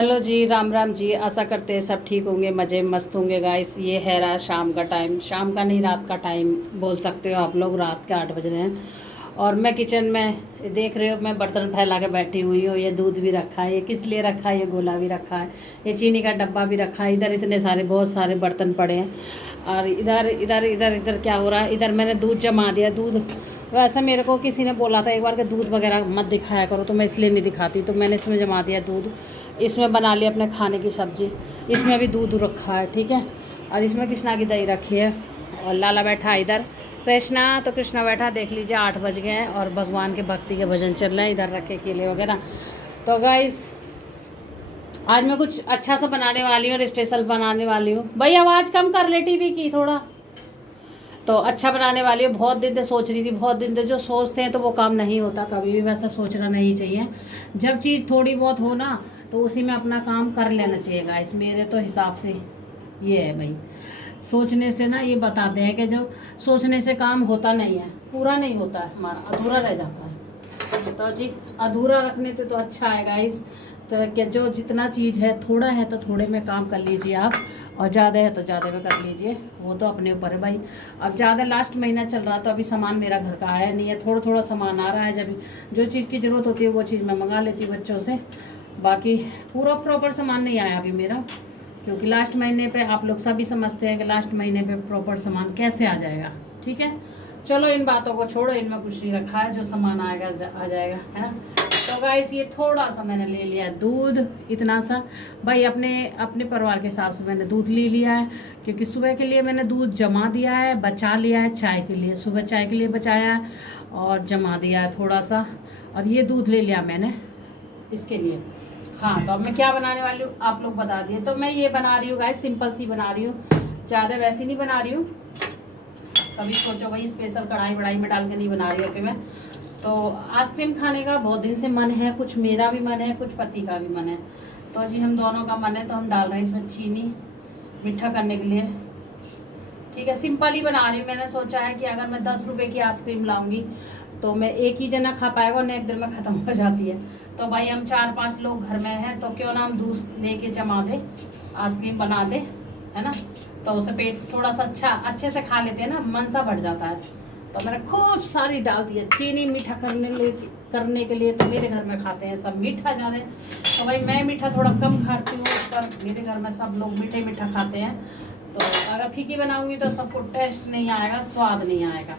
Hello जी, राम राम जी। आशा करते हैं सब ठीक होंगे, मज़े मस्त होंगे गाइस। ये है रहा शाम का टाइम, शाम का नहीं रात का टाइम बोल सकते हो आप लोग। रात के 8 बज रहे हैं और मैं किचन में देख रहे हो, मैं बर्तन फैला के बैठी हुई हूँ। ये दूध भी रखा है, ये किस लिए रखा है, ये गोला भी रखा है, ये चीनी का डब्बा भी रखा है। इधर इतने सारे बहुत सारे बर्तन पड़े हैं और इधर इधर इधर इधर क्या हो रहा है, इधर मैंने दूध जमा दिया। दूध वैसे मेरे को किसी ने बोला था एक बार कि दूध वगैरह मत दिखाया करो, तो मैं इसलिए नहीं दिखाती। तो मैंने इसमें जमा दिया दूध, इसमें बना लिया अपने खाने की सब्ज़ी। इसमें भी दूध रखा है, ठीक है। और इसमें कृष्णा की दही रखी है और लाला बैठा है इधर। कृष्णा तो कृष्णा बैठा, देख लीजिए 8 बज गए हैं और भगवान के भक्ति के भजन चल रहे हैं। इधर रखे केले वगैरह। तो गाइस आज मैं कुछ अच्छा सा बनाने वाली हूँ और स्पेशल बनाने वाली हूँ। भाई आवाज़ कम कर ले टीवी की थोड़ा। तो अच्छा बनाने वाली हूँ। बहुत दिन से सोच रही थी, बहुत दिन से जो सोचते हैं तो वो काम नहीं होता। कभी भी वैसा सोचना नहीं चाहिए। जब चीज़ थोड़ी बहुत हो ना तो उसी में अपना काम कर लेना चाहिए गाइस। मेरे तो हिसाब से ये है भाई। सोचने से ना, ये बताते हैं कि जब सोचने से काम होता नहीं है, पूरा नहीं होता है, हमारा अधूरा रह जाता है। तो जी अधूरा रखने से तो अच्छा है गाइस। तो क्या जो जितना चीज़ है, थोड़ा है तो थोड़े में काम कर लीजिए आप, और ज़्यादा है तो ज़्यादा में कर लीजिए। वो तो अपने ऊपर है भाई। अब ज़्यादा लास्ट महीना चल रहा तो अभी सामान मेरा घर का आया नहीं है, थोड़ा थोड़ा सामान आ रहा है। जब जो चीज़ की ज़रूरत होती है वो चीज़ मैं मंगा लेती हूँ बच्चों से। बाकी पूरा प्रॉपर सामान नहीं आया अभी मेरा, क्योंकि लास्ट महीने पे आप लोग सभी समझते हैं कि लास्ट महीने पे प्रॉपर सामान कैसे आ जाएगा, ठीक है। चलो इन बातों को छोड़ो, इनमें कुछ नहीं रखा है, जो सामान आएगा आ जाएगा, है ना। तो गाइस ये थोड़ा सा मैंने ले लिया है दूध, इतना सा भाई। अपने अपने परिवार के हिसाब से मैंने दूध ले लिया है, क्योंकि सुबह के लिए मैंने दूध जमा दिया है, बचा लिया है चाय के लिए। सुबह चाय के लिए बचाया है और जमा दिया है थोड़ा सा। और ये दूध ले लिया मैंने इसके लिए। हाँ, तो अब मैं क्या बनाने वाली हूँ आप लोग बता दिए। तो मैं ये बना रही हूँ गाइस, सिंपल सी बना रही हूँ, ज़्यादा वैसी नहीं बना रही हूँ। कभी सोचो भाई स्पेशल कढ़ाई वढ़ाई में डाल के नहीं बना रही हूँ कि मैं। तो आइसक्रीम खाने का बहुत दिन से मन है, कुछ मेरा भी मन है, कुछ पति का भी मन है। तो जी हम दोनों का मन है, तो हम डाल रहे हैं इसमें चीनी मीठा करने के लिए, ठीक है। सिंपल ही बना रही हूँ। मैंने सोचा है कि अगर मैं 10 रुपये की आइसक्रीम लाऊंगी तो मैं एक ही जना खा पाएगा और एक दिन में ख़त्म हो जाती है। तो भाई हम 4-5 लोग घर में हैं, तो क्यों ना हम दूध लेके जमा दे, आइसक्रीम बना दे, है ना। तो उसे पेट थोड़ा सा अच्छे से खा लेते हैं ना, मन सा बढ़ जाता है। तो मैंने खूब सारी डाल दी है चीनी मीठा करने के लिए। तो मेरे घर में खाते हैं सब मीठा ज़्यादा, तो भाई मैं मीठा थोड़ा कम खाती हूँ, पर मेरे घर में सब लोग मीठा खाते हैं। तो अगर फीकी बनाऊंगी तो सबको टेस्ट नहीं आएगा, स्वाद नहीं आएगा।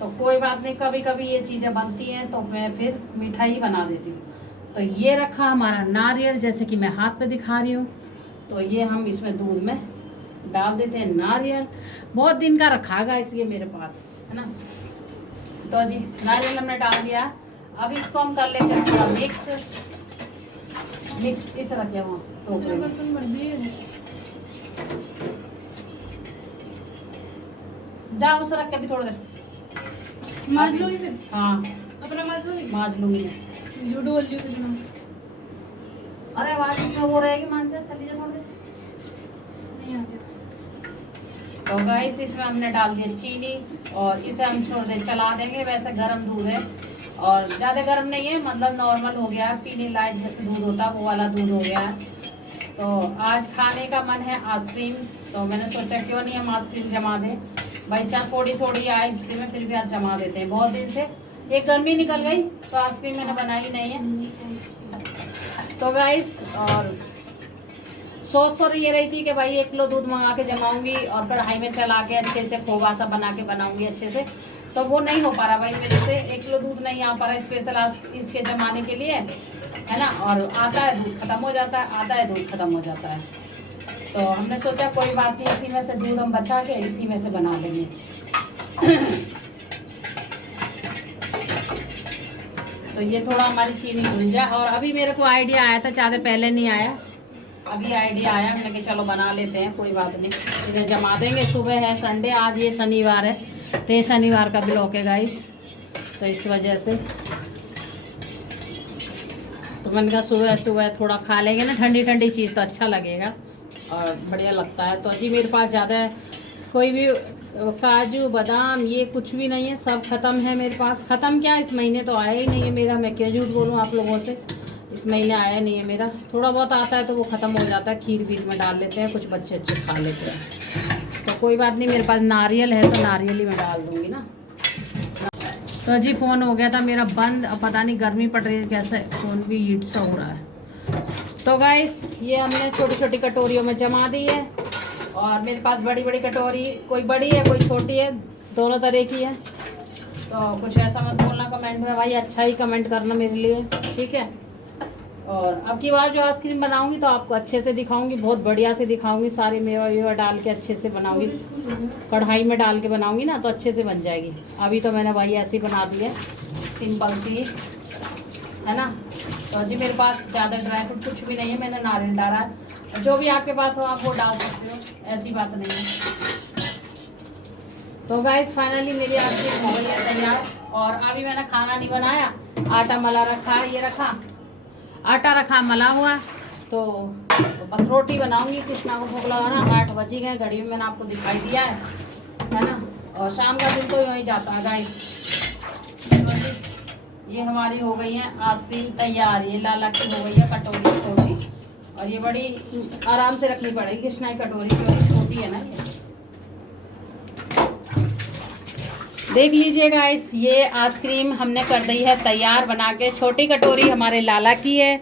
तो कोई बात नहीं, कभी कभी ये चीज़ें बनती हैं तो मैं फिर मीठा ही बना देती हूँ। तो ये रखा हमारा नारियल, जैसे कि मैं हाथ पे दिखा रही हूँ। तो ये हम इसमें दूध में डाल देते हैं नारियल। बहुत दिन का रखा गया इसलिए मेरे पास, है ना। तो जी नारियल हमने डाल दिया। अब इसको हम कर लेते हैं थोड़ा मिक्स इस रखे वहाँ टोकरे में। जा उस रख के अभी थोड़ी देर माज लूंगी फिर। हाँ अपना माज लूंगी मैं। झूठ बोल रही हूँ कितना। अरे आवाज इसमें वो रहेगी, मान जा, चली जा थोड़ी देर। नहीं आ गया। तो गाइस इसमें हमने डाल दिया चीनी और इसे हम छोड़ दे, चला देंगे। वैसे गर्म दूध है और ज़्यादा गर्म नहीं है, मतलब नॉर्मल हो गया है, पीने लायक जैसे दूध होता है वो वाला दूध हो गया है। तो आज खाने का मन है आइसक्रीम, तो मैंने सोचा क्यों नहीं हम आइसक्रीम जमा दें भाई। चाहे थोड़ी थोड़ी आए हिस्से में, फिर भी आज जमा देते हैं। बहुत दिन से एक गर्मी निकल गई तो आइसक्रीम मैंने बनाई नहीं है। तो गाइस और सोच तो ये रही थी कि भाई 1 किलो दूध मंगा के जमाऊंगी और कढ़ाई में चला के अच्छे से खोवा सा बना के बनाऊंगी अच्छे से। तो वो नहीं हो पा रहा भाई मेरे से, 1 किलो दूध नहीं आ पा रहा स्पेशल इसके जमाने के लिए, है ना। और आता है दूध खत्म हो जाता है, आता है दूध खत्म हो जाता है। तो हमने सोचा कोई बात नहीं, इसी में से दूध हम बचा के इसी में से बना देंगे। तो ये थोड़ा हमारी चीनी भून जाए। और अभी मेरे को आइडिया आया था, ज़्यादा पहले नहीं आया, अभी आइडिया आया। हमने कहा चलो बना लेते हैं, कोई बात नहीं, इधर जमा देंगे। सुबह है संडे, आज ये शनिवार है, तो ये शनिवार का ब्लॉक है गाइस। तो इस वजह से तो मैंने कहा सुबह सुबह थोड़ा खा लेंगे ना, ठंडी ठंडी चीज़ तो अच्छा लगेगा और बढ़िया लगता है। तो जी मेरे पास ज़्यादा कोई भी काजू बादाम ये कुछ भी नहीं है, सब ख़त्म है मेरे पास। ख़त्म क्या, इस महीने तो आया ही नहीं है मेरा, मैं क्यों झूठ बोलूँ आप लोगों से। इस महीने आया नहीं है मेरा। थोड़ा बहुत आता है तो वो ख़त्म हो जाता है, खीर बीच में डाल लेते हैं, कुछ बच्चे अच्छे खा लेते हैं। तो कोई बात नहीं, मेरे पास नारियल है तो नारियल ही मैं डाल दूँगी ना। तो जी फ़ोन हो गया था मेरा बंद। अब पता नहीं गर्मी पड़ रही है कैसे, फ़ोन भी हीट सा हो रहा है। तो गाइस ये हमने छोटी छोटी कटोरियों में जमा दी है, और मेरे पास बड़ी बड़ी कटोरी, कोई बड़ी है कोई छोटी है, दोनों तरह की है। तो कुछ ऐसा मत बोलना कमेंट में भाई, अच्छा ही कमेंट करना मेरे लिए, ठीक है। और अब की बार जो आइसक्रीम बनाऊंगी तो आपको अच्छे से दिखाऊंगी, बहुत बढ़िया से दिखाऊंगी, सारे मेवा वेवा डाल के अच्छे से बनाऊंगी। कढ़ाई में डाल के बनाऊंगी ना तो अच्छे से बन जाएगी। अभी तो मैंने भाई ऐसी बना दी है, सिंपल सी, है ना। तो जी मेरे पास ज़्यादा ड्राई फ्रूट कुछ भी नहीं है, मैंने नारियल डाला है। जो भी आपके पास हो आप वो डाल सकते हो, ऐसी बात नहीं है। तो गाइस फाइनली मेरी आइसक्रीम हो गई है तैयार। और अभी मैंने खाना नहीं बनाया, आटा मला रखा है, ये रखा आटा रखा मला हुआ। तो बस रोटी बनाऊंगी, कृष्णा को भूख लगाना। 8 बज गए, घड़ी में मैंने आपको दिखाई दिया है ना। और शाम का दिन तो यूँ ही जाता है गाइस। ये हमारी हो गई है आइसक्रीम तैयार। ये लाला की हो गई है कटोरी छोटी, और ये बड़ी आराम से रखनी पड़ेगी कृष्णा की कटोरी, क्योंकि छोटी है ना ये। देख लीजिए गाइस, ये आइसक्रीम हमने कर दी है तैयार बना के। छोटी कटोरी हमारे लाला की है,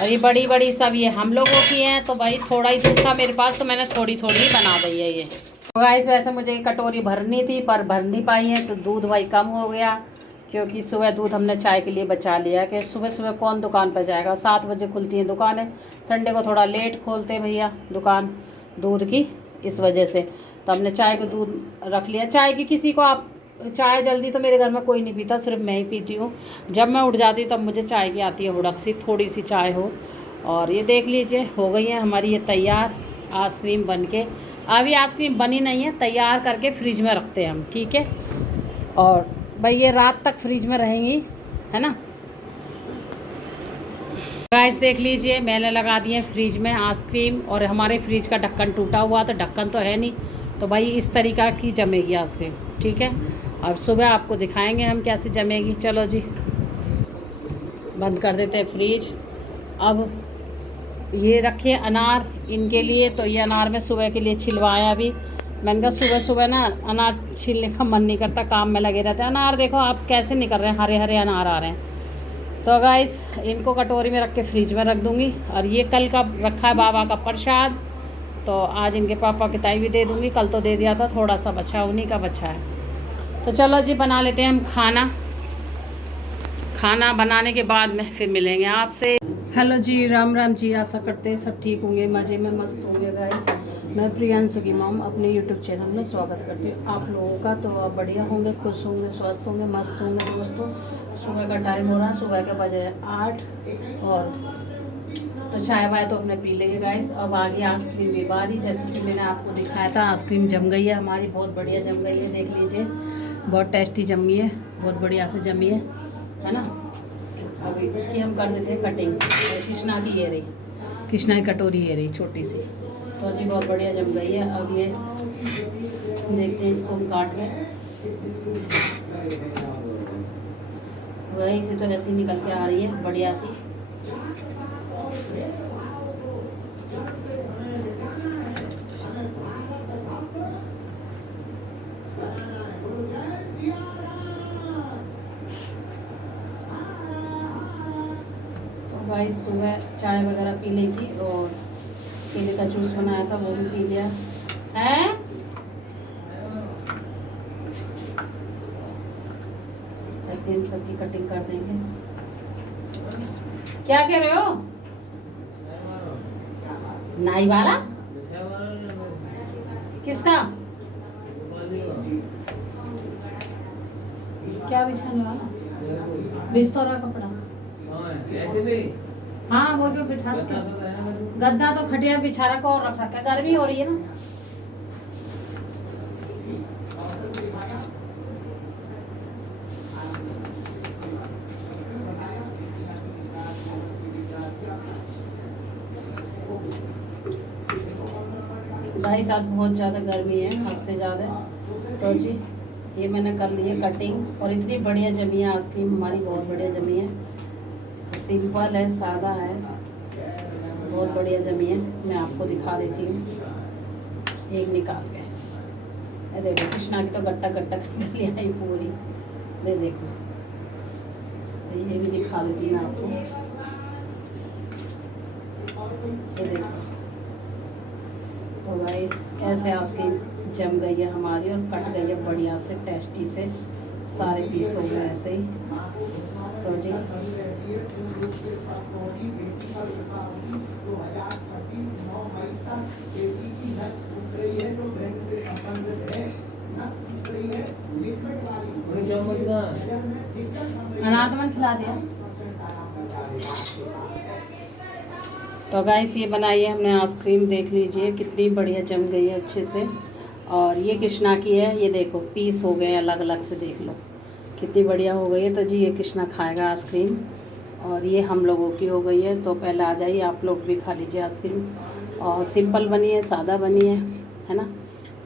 और ये बड़ी बड़ी सब ये हम लोगों की हैं। तो भाई थोड़ा ही दूध था मेरे पास, तो मैंने थोड़ी थोड़ी बना दी है ये। तो गाइस वैसे मुझे कटोरी भरनी थी पर भर नहीं पाई है, तो दूध भाई कम हो गया, क्योंकि सुबह दूध हमने चाय के लिए बचा लिया कि सुबह सुबह कौन दुकान पर जाएगा। 7 बजे खुलती हैं दुकानें, संडे को थोड़ा लेट खोलते हैं भैया दुकान दूध की, इस वजह से। तो हमने चाय को दूध रख लिया। चाय की किसी को आप चाय जल्दी तो मेरे घर में कोई नहीं पीता, सिर्फ मैं ही पीती हूँ। जब मैं उठ जाती हूँ तब मुझे चाय की आती है हुड़क सी, थोड़ी सी चाय हो। और ये देख लीजिए हो गई है हमारी ये तैयार आइसक्रीम बन के। अभी आइसक्रीम बनी नहीं है, तैयार करके फ्रिज में रखते हैं हम, ठीक है। और भाई ये रात तक फ्रिज में रहेंगी, है ना। गाइस देख लीजिए मैंने लगा दिए फ्रिज में आइसक्रीम, और हमारे फ्रिज का ढक्कन टूटा हुआ, तो ढक्कन तो है नहीं, तो भाई इस तरीक़ा की जमेगी आइसक्रीम, ठीक है। और सुबह आपको दिखाएंगे हम कैसे जमेगी। चलो जी बंद कर देते हैं फ्रिज। अब ये रखे अनार इनके लिए, तो ये अनार में सुबह के लिए छिलवाया। अभी मैंने कहा सुबह सुबह ना अनार छीलने का मन नहीं करता, काम में लगे रहते हैं। अनार देखो आप कैसे निकल रहे हैं, हरे हरे अनार आ रहे हैं। तो गाइस इनको कटोरी में रख के फ्रिज में रख दूँगी। और ये कल का रखा है बाबा का प्रसाद, तो आज इनके पापा की ताई भी दे दूँगी। कल तो दे दिया था, थोड़ा सा बचा, उन्हीं का बचा है। तो चलो जी बना लेते हैं हम खाना। खाना बनाने के बाद में फिर मिलेंगे आपसे। हेलो जी, राम राम जी। आशा करते हैं सब ठीक होंगे, मज़े में मस्त होंगे गाइस। मैं प्रियांशु की मॉम अपने यूट्यूब चैनल में स्वागत करती हूँ आप लोगों का। तो आप बढ़िया होंगे, खुश होंगे, स्वस्थ होंगे, मस्त होंगे दोस्तों। सुबह का टाइम हो रहा है, सुबह के बजे 8, और तो चाय वाय तो अपने पी लेंगे गाइस। अब आ गई आइसक्रीम की बारी। जैसे कि मैंने आपको दिखाया था आइसक्रीम जम गई है हमारी, बहुत बढ़िया जम गई है, देख लीजिए बहुत टेस्टी जमी है, बहुत बढ़िया से जमी है ना। अभी इसकी हम कर देते हैं कटिंग। कृष्णा की ये रही, कृष्णा की कटोरी ये रही छोटी सी, तो जी बहुत बढ़िया जम गई है। अब ये देखते हैं इसको हम काट के, वही से तो वैसी निकल के आ रही है बढ़िया सी। गाइस सुबह चाय वगैरह पी ली थी, और केले का जूस बनाया था वो भी पी लिया है। ऐसे हम सबकी कटिंग कर देंगे। क्या कह रहे हो? नाई वाला किसका? क्या बिछाने वाला? बिस्तरा कपड़ा। हाँ वो भी बिठा के, गद्दा तो खटिया बिछा रखा और रख रखा, गर्मी हो रही है ना। भाई साथ बहुत ज़्यादा गर्मी है, हद से ज़्यादा। तो जी ये मैंने कर ली है कटिंग, और इतनी बढ़िया जमी है आइसक्रीम हमारी, बहुत बढ़िया जमी है। सिंपल है, सादा है, बहुत बढ़िया जमी है। मैं आपको दिखा देती हूँ एक निकाल के। ये देखो कृष्णा की तो गट्टा गट्टा कर लिया है पूरी। ये देखो, ये भी दिखा देती हूँ आपको। ये देखो, तो गाइस ऐसे आइसक्रीम जम गई है हमारी और कट गई है बढ़िया से, टेस्टी से। सारे पीस हो गए ऐसे ही। तो जी अनार तो मैंने खिला दिया। तो गाइस ये बनाई है हमने आइसक्रीम, देख लीजिए कितनी बढ़िया जम गई है अच्छे से। और ये कृष्णा की है, ये देखो पीस हो गए अलग अलग से, देख लो कितनी बढ़िया हो गई है। तो जी ये कृष्णा खाएगा आइसक्रीम और ये हम लोगों की हो गई है। तो पहले आ जाइए आप लोग भी खा लीजिए आइसक्रीम। और सिंपल बनी है, सादा बनी है ना,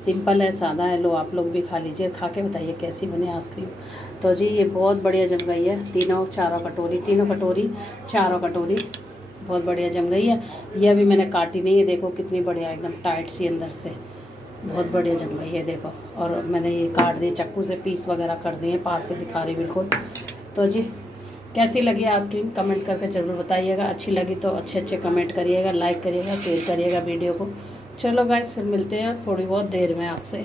सिंपल है, सादा है। लो आप लोग भी खा लीजिए, खा के बताइए कैसी बनी आइसक्रीम। तो जी ये बहुत बढ़िया जम गई है, तीनों कटोरी चारों कटोरी बहुत बढ़िया जम गई है। ये अभी मैंने काटी नहीं है, देखो कितनी बढ़िया एकदम टाइट सी अंदर से, बहुत बढ़िया जम गई है देखो। और मैंने ये काट दिए चाकू से, पीस वगैरह कर दिए, पास से दिखा रही बिल्कुल। तो जी कैसी लगी आइसक्रीम कमेंट करके ज़रूर बताइएगा। अच्छी लगी तो अच्छे कमेंट करिएगा, लाइक करिएगा, शेयर करिएगा वीडियो को। चलो गाइस फिर मिलते हैं थोड़ी बहुत देर में आपसे।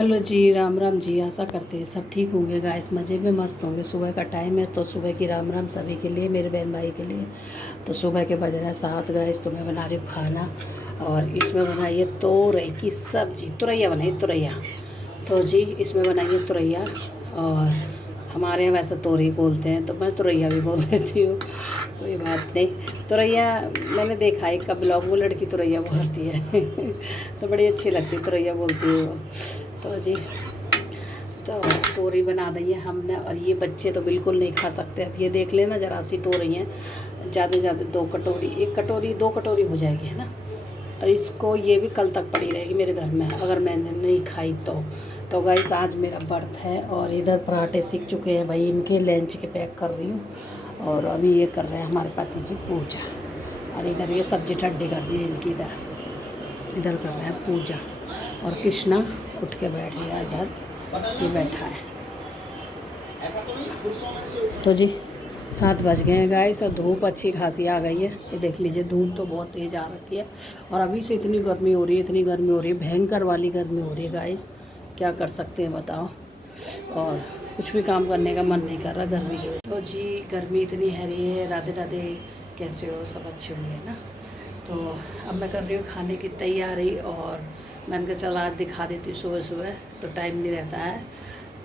चलो जी, राम राम जी। आशा करते हैं सब ठीक होंगे गाइस, मज़े में मस्त होंगे। सुबह का टाइम है तो सुबह की राम राम सभी के लिए, मेरे बहन भाई के लिए। तो सुबह के बज रहे हैं 7 गाइस। तो मैं बना रही हूँ खाना और इसमें बनाई है तोरई की सब्जी, तुरैया बनाई, तुरैया। तो जी इसमें बनाई है तुरैया, और हमारे यहाँ वैसे तोरी बोलते हैं तो मैं तुरैया भी बोल देती हूँ, कोई बात नहीं। तुरैया मैंने देखा है कब ब्लॉग, वो लड़की तुरैया बोलती है तो बड़ी अच्छी लगती तुरैया बोलती है वो। तो जी तो तोरी बना दी है हमने, और ये बच्चे तो बिल्कुल नहीं खा सकते। अब ये देख लेना जरा सी तोरी हैं, ज़्यादा से ज़्यादा 2 कटोरी, 1 कटोरी 2 कटोरी हो जाएगी, है ना। और इसको ये भी कल तक पड़ी रहेगी मेरे घर में अगर मैंने नहीं खाई तो गाइस आज मेरा बर्थ है। और इधर पराठे सीख चुके हैं भाई, इनके लंच के पैक कर रही हूँ। और अभी ये कर रहे हैं हमारे पति जी पूजा, और इधर ये सब्जी ठंडी कर दी है इनकी, इधर कर रहे हैं पूजा। और कृष्णा उठ के बैठ गया, इधर ये बैठा है। तो जी 7 बज गए हैं गाइस, और धूप अच्छी खासी आ गई है। ये देख लीजिए धूप तो बहुत तेज़ आ रखी है, और अभी से इतनी गर्मी हो रही है, इतनी गर्मी हो रही है, भयंकर वाली गर्मी हो रही है गाइस। क्या कर सकते हैं बताओ, और कुछ भी काम करने का मन नहीं कर रहा गर्मी की वजह। तो जी गर्मी इतनी है रही है। राधे राधे, कैसे हो, सब अच्छे होंगे ना। तो अब मैं कर रही हूँ खाने की तैयारी, और मैंने कहा चला आज दिखा देती हूँ, सुबह सुबह तो टाइम नहीं रहता है।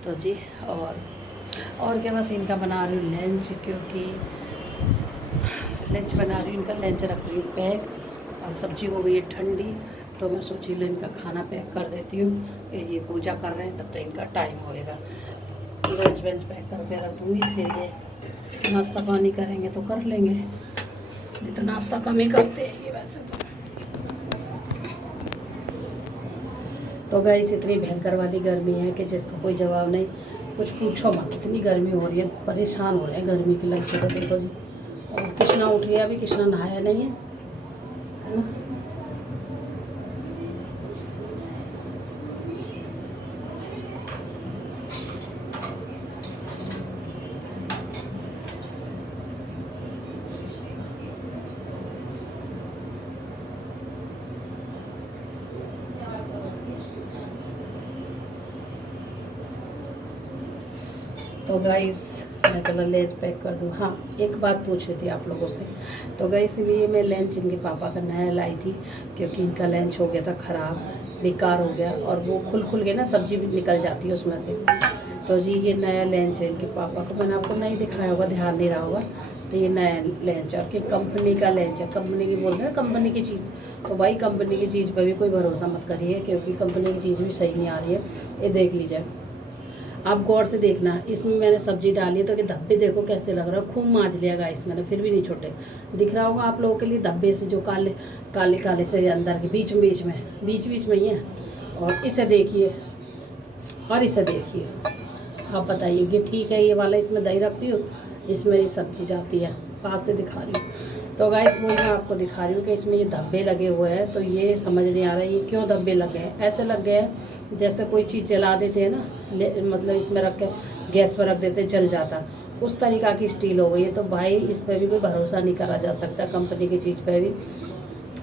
तो जी और क्या, बस इनका बना रही हूँ लंच, क्योंकि लंच बना रही हूँ, इनका लंच रख रही हूँ पैक, और सब्जी हो गई है ठंडी। तो मैं सोची लो इनका खाना पैक कर देती हूँ। ये पूजा कर रहे हैं तब तक इनका टाइम होएगा, लंच वंच पैक करके रख दूँगी। फिर ये नाश्ता पानी करेंगे तो कर लेंगे, नहीं तो नाश्ता कम ही करते हैं ये वैसे तो गाइस इतनी भयंकर वाली गर्मी है कि जिसका कोई जवाब नहीं, कुछ पूछो मत। इतनी गर्मी हो रही है, परेशान हो रहे हैं गर्मी की लग से। तो देखो जी, और कृष्णा उठ गया, अभी कृष्णा नहाया नहीं है ना। तो गाइस मैं चलो लंच पैक कर दूँ। हाँ एक बात पूछ रही थी आप लोगों से। तो गाइस ये मैं लंच इनके पापा का नया लाई थी, क्योंकि इनका लंच हो गया था ख़राब, बेकार हो गया, और वो खुल के ना सब्जी भी निकल जाती है उसमें से। तो जी ये नया लंच है इनके पापा को, मैंने आपको नहीं दिखाया होगा, ध्यान नहीं रहा होगा। तो ये नया लंच है, और कि कंपनी का लंच है, कंपनी की बोलते हैं ना, कंपनी की चीज़। तो भाई कंपनी की चीज़ पर भी कोई भरोसा मत करिए, क्योंकि कंपनी की चीज़ भी सही नहीं आ रही है। ये देख लीजिए आप गौर से देखना, इसमें मैंने सब्जी डाली है तो कि धब्बे देखो कैसे लग रहा है। खूब मांज लिया गाइस मैंने, फिर भी नहीं छोटे। दिख रहा होगा आप लोगों के लिए धब्बे से, जो काले काले काले से अंदर के बीच में ही है। और इसे देखिए, और इसे देखिए, आप बताइए कि ठीक है ये वाला, इसमें दही रखती हूँ, इसमें ये सब्जी जाती है। पास से दिखा रही हूँ। तो गाइस वही मैं आपको दिखा रही हूँ कि इसमें ये धब्बे लगे हुए हैं। तो ये समझ नहीं आ रहा है ये क्यों धब्बे लगे हैं। ऐसे लग गए हैं जैसे कोई चीज़ जला देते हैं ना, मतलब इसमें रख के गैस पर रख देते जल जाता, उस तरीक़ा की स्टील हो गई है। तो भाई इस पर भी कोई भरोसा नहीं करा जा सकता, कंपनी की चीज़ पर भी।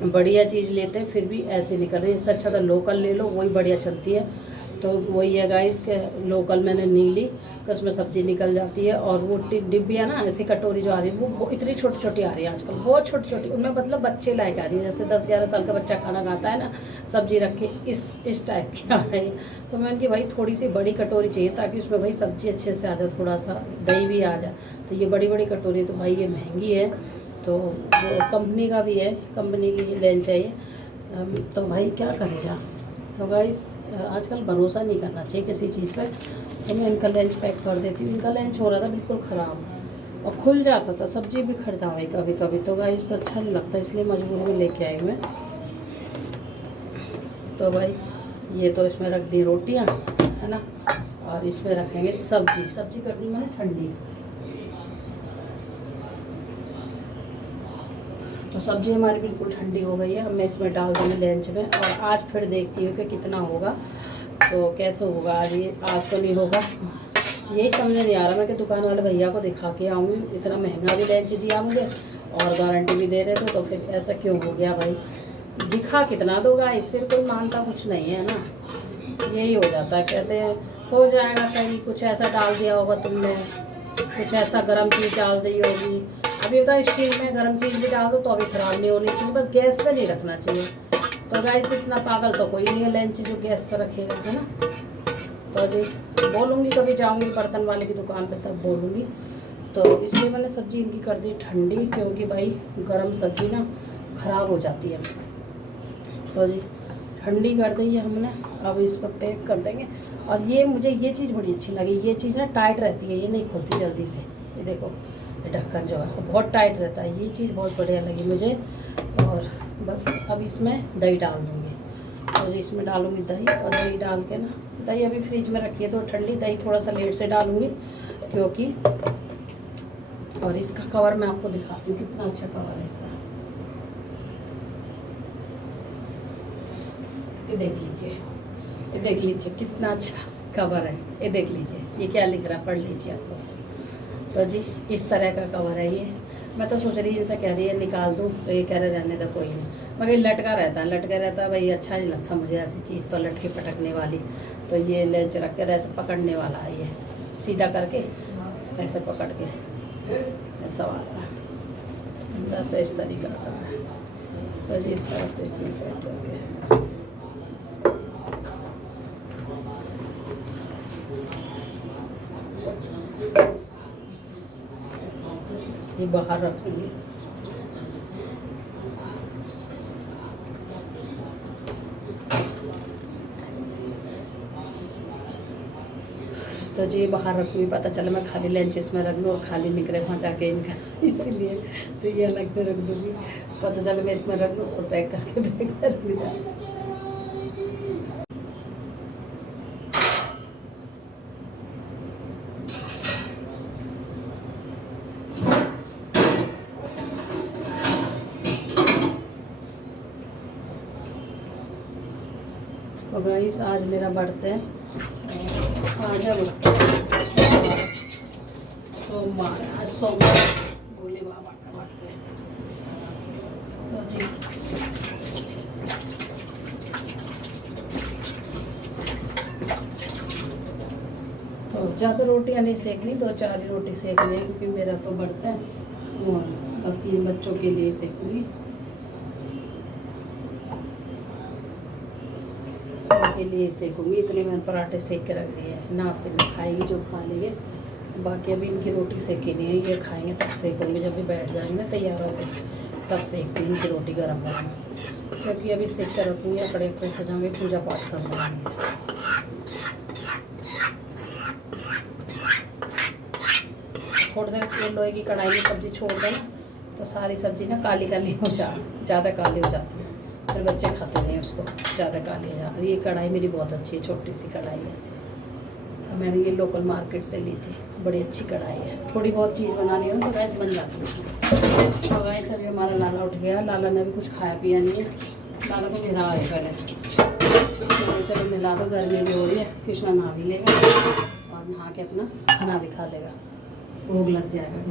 बढ़िया चीज़ लेते हैं फिर भी ऐसे नहीं कर रही। इससे अच्छा तो लोकल ले लो, वही बढ़िया चलती है। तो वही है गाइस के लोकल मैंने नहीं ली, तो उसमें सब्ज़ी निकल जाती है। और वो डिब्बियाँ ना, ऐसी कटोरी जो आ रही है वो इतनी छोटी छोटी आ रही है आजकल, बहुत छोटी छोटी। उनमें मतलब बच्चे लायक आ रही है, जैसे 10-11 साल का बच्चा खाना खाता है ना, सब्ज़ी रख के इस टाइप की आ रही है। तो मैंने कि भाई थोड़ी सी बड़ी कटोरी चाहिए ताकि उसमें भाई सब्ज़ी अच्छे से आ जाए, थोड़ा सा दही भी आ जाए। तो ये बड़ी बड़ी कटोरी तो भाई ये महंगी है, तो वो कंपनी का भी है, कंपनी की लेनी चाहिए। तो भाई क्या करें जा। तो गाइस आजकल भरोसा नहीं करना चाहिए किसी चीज़ पे। तो मैं इनका लंच पैक कर देती हूँ। इनका लंच हो रहा था बिल्कुल ख़राब और खुल जाता था, सब्ज़ी भी खड़ जाए कभी कभी। तो गाइस अच्छा नहीं लगता, इसलिए मजबूरी में लेके आई मैं। तो भाई ये तो इसमें रख दी रोटियाँ, है ना, और इसमें रखेंगे सब्ज़ी कर दी मैंने ठंडी। तो सब्ज़ी हमारी बिल्कुल ठंडी हो गई है। अब मैं इसमें डाल दूँगी लंच में, और आज फिर देखती हूँ कि कितना होगा, तो कैसे होगा आज तो नहीं होगा। यही समझ नहीं आ रहा मैं कि दुकान वाले भैया को दिखा के आऊँगी। इतना महंगा भी लंच दिया मुझे और गारंटी भी दे रहे थे, तो फिर ऐसा क्यों हो गया भाई। दिखा कितना दोगा, इस फिर कोई मानता कुछ नहीं है ना। यही हो जाता है, कहते हैं हो जाएगा सही, कुछ ऐसा डाल दिया होगा तुमने, कुछ ऐसा गर्म चीज़ डाल दी होगी। अभी बताओ स्टील में गर्म चीज़ भी डाल दो तो अभी ख़राब नहीं होनी चाहिए, बस गैस पे नहीं रखना चाहिए। तो गाइस इतना पागल तो कोई नहीं है लंच जो गैस पर रखेगा, है ना। तो जी बोलूँगी, कभी जाऊँगी बर्तन वाले की दुकान पे तब बोलूँगी। तो इसलिए मैंने सब्ज़ी इनकी कर दी ठंडी, क्योंकि भाई गर्म सब्ज़ी ना ख़राब हो जाती है। तो जी ठंडी कर दी है हमने, अब इस पर पैक कर देंगे। और ये मुझे ये चीज़ बड़ी अच्छी लगी, ये चीज़ ना टाइट रहती है, ये नहीं खुलती जल्दी से। ये देखो ये ढक्कन जो है बहुत टाइट रहता है, ये चीज़ बहुत बढ़िया लगी मुझे। और बस अब इसमें दही डाल दूँगी, और इसमें डालूँगी दही। और दही डाल के ना, दही अभी फ्रिज में रखी है तो ठंडी, दही थोड़ा सा लेट से डालूँगी क्योंकि। और इसका कवर मैं आपको दिखाती हूँ कितना अच्छा कवर है इसका, ये देख लीजिए कितना अच्छा कवर है। ये देख लीजिए ये क्या लिख रहा है, पढ़ लीजिए आप लोग। तो जी इस तरह का कवर है ये। मैं तो सोच रही इनसे कह रही है निकाल दूँ, तो ये कह रहे रहने दो कोई नहीं, मगर लटका रहता है भाई, अच्छा नहीं लगता मुझे ऐसी चीज़ तो लटके पटकने वाली। तो ये लेंच रख कर ऐसे पकड़ने वाला है, ये सीधा करके ऐसे पकड़ के ऐसा वाला अंदर, तो इस तरीका का है। तो जी इस तरह से ये बाहर रखूँगी। तो जी बाहर रखूँगी, पता चला मैं खाली लंच इसमें रख दूँ और खाली निकले वहाँ जाके इनका, इसीलिए तो ये अलग से रख दूँगी। पता चला मैं इसमें रख दूँ और पैक करके बैग में रख जाऊँ। तो गाइस आज मेरा बर्थडे है, आज है सोमवार, आज सोमवार भोले बाबा का बर्थडे। तो जी तो ज़्यादा रोटियाँ नहीं सेकनी, 2-4 रोटी सेकनी है क्योंकि मेरा तो बर्थडे है, और बस ये बच्चों के लिए सेकूँगी, के लिए सेकूँगी। इतने मैंने पराठे सेक के रख दिए हैं, नाश्ते में खाएगी जो खा लेंगे। बाकी अभी इनकी रोटी सेकी नहीं है, ये खाएंगे तब सेकूँगी, जब भी बैठ जाएंगे ना तैयार हो गए तब सेकती हूँ इनकी रोटी गर्म गर्म, क्योंकि अभी सेक कर रखूँगी, कड़े खुश हो जाएंगे, पूजा पाठ कर लेंगे। छोड़ दें ये लोहे की कढ़ाई में सब्ज़ी छोड़ दें तो सारी सब्ज़ी ना काली काली हो ज़्यादा काली हो जाती है, फिर बच्चे खाते नहीं उसको, ज़्यादा काली हो जाती है। ये कढ़ाई मेरी बहुत अच्छी है, छोटी सी कढ़ाई है। मैंने ये लोकल मार्केट से ली थी, बड़ी अच्छी कढ़ाई है। थोड़ी बहुत चीज़ बनानी हो तो गैस बन जाती है। तो गैस अभी हमारा लाला उठ गया, लाला ने भी कुछ खाया पिया नहीं है, लाला को नहा है पहले। तो चलो नहला दो, गर्मी भी हो रही है, कृष्णा नहा भी लेगा और नहा के अपना खाना भी खा लेगा। भोग लग जाएगा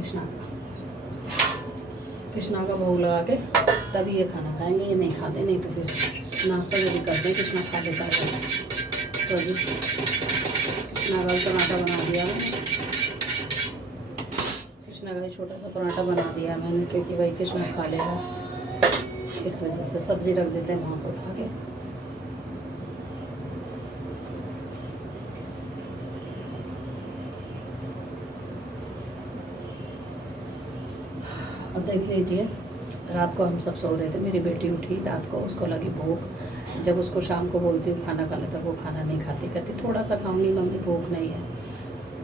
कृष्णा का भोग लगा के तभी ये खाना खाएंगे, ये नहीं खाते, नहीं तो फिर नाश्ता जो भी करते हैं कृष्णा खा लेता है। तो जी कृष्णा का पराठा बना दिया मैंने, कृष्णा का छोटा सा पराठा बना दिया मैंने, क्योंकि भाई कृष्णा खा लेगा, इस वजह से सब्ज़ी रख देते हैं वहाँ पर खा के। अब देख लीजिए, रात को हम सब सो रहे थे, मेरी बेटी उठी रात को, उसको लगी भूख। जब उसको शाम को बोलती हूँ खाना खा ले, तब वो खाना नहीं खाती, कहती थोड़ा सा खाऊंगी मम्मी, भूख नहीं है,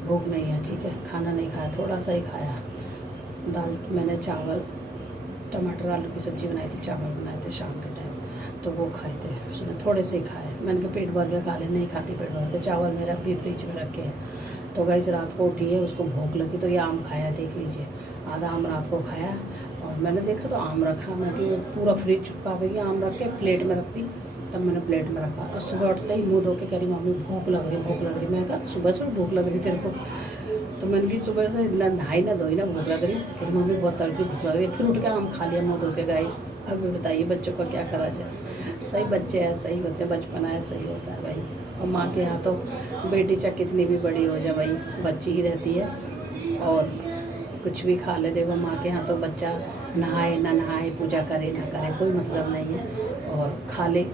भूख नहीं है। ठीक है, खाना नहीं खाया, थोड़ा सा ही खाया। दाल मैंने चावल टमाटर आलू की सब्ज़ी बनाई थी, चावल बनाए थे शाम के टाइम, तो वो खाए थे उसने, थोड़े से ही खाए। मैंने कहा पेट भर के खा ले, नहीं खाती पेट भर के। चावल मेरा भी फ्रिज में रखे हैं। तो गाइस रात को उठी है, उसको भूख लगी तो ये आम खाया, देख लीजिए, आधा आम रात को खाया। और मैंने देखा तो आम रखा, मैं कि पूरा फ्रिज चुपका गई, आम रख के प्लेट में रख दी, तब मैंने प्लेट में रखा। और सुबह उठते ही मुँह धो के कह रही मम्मी भूख लग रही, भूख लग रही। मैंने कहा सुबह से भूख लग रही तेरे को? तो मैंने की सुबह से नहाई ना धोई ना, भूख लग रही। फिर मम्मी बहुत तड़की भूख लग रही, फिर उठ के आम खा लिया मुँह धो के। गाइस अब बताइए बच्चों का क्या करा जाए। सही बच्चे हैं, सही होते हैं, बचपना है, सही होता है भाई। और माँ के यहाँ तो बेटी चाहे कितनी भी बड़ी हो जाए भाई, बच्ची ही रहती है और कुछ भी खा ले। देखो माँ के यहाँ तो बच्चा नहाए ना नहाए, पूजा करे ना करे, कोई मतलब नहीं है, और खा ले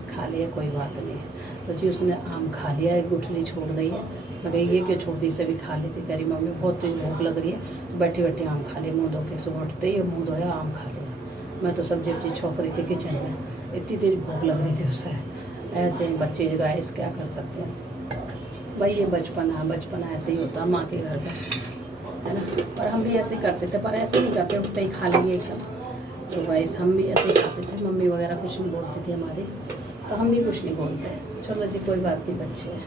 कोई बात नहीं है। तो जी उसने आम खा लिया, एक गुठली छोड़ दी है। मैं कही ये क्यों छोड़ दी, सभी खा लेती। कह रही मम्मी बहुत तेज भूख लग रही है, तो बैठी बैठी आम खा लिया मुँह धो के। सुबह उठते ही मुँह धोया, आम खा लिया। मैं तो सब्जी वब्जी छोंक रही थी किचन में, इतनी तेज भूख लग रही थी उसे। ऐसे बच्चे गाइस क्या कर सकते हैं भाई, ये बचपना ऐसे ही होता है माँ के घर का, है ना। पर हम भी ऐसे करते थे, पर ऐसे नहीं करते, उठते ही खा लेंगे सब। तो गाइस हम भी ऐसे ही खाते थे, मम्मी वगैरह कुछ नहीं बोलती थी हमारी, तो हम भी कुछ नहीं बोलते। चलो जी कोई बात नहीं, बच्चे हैं।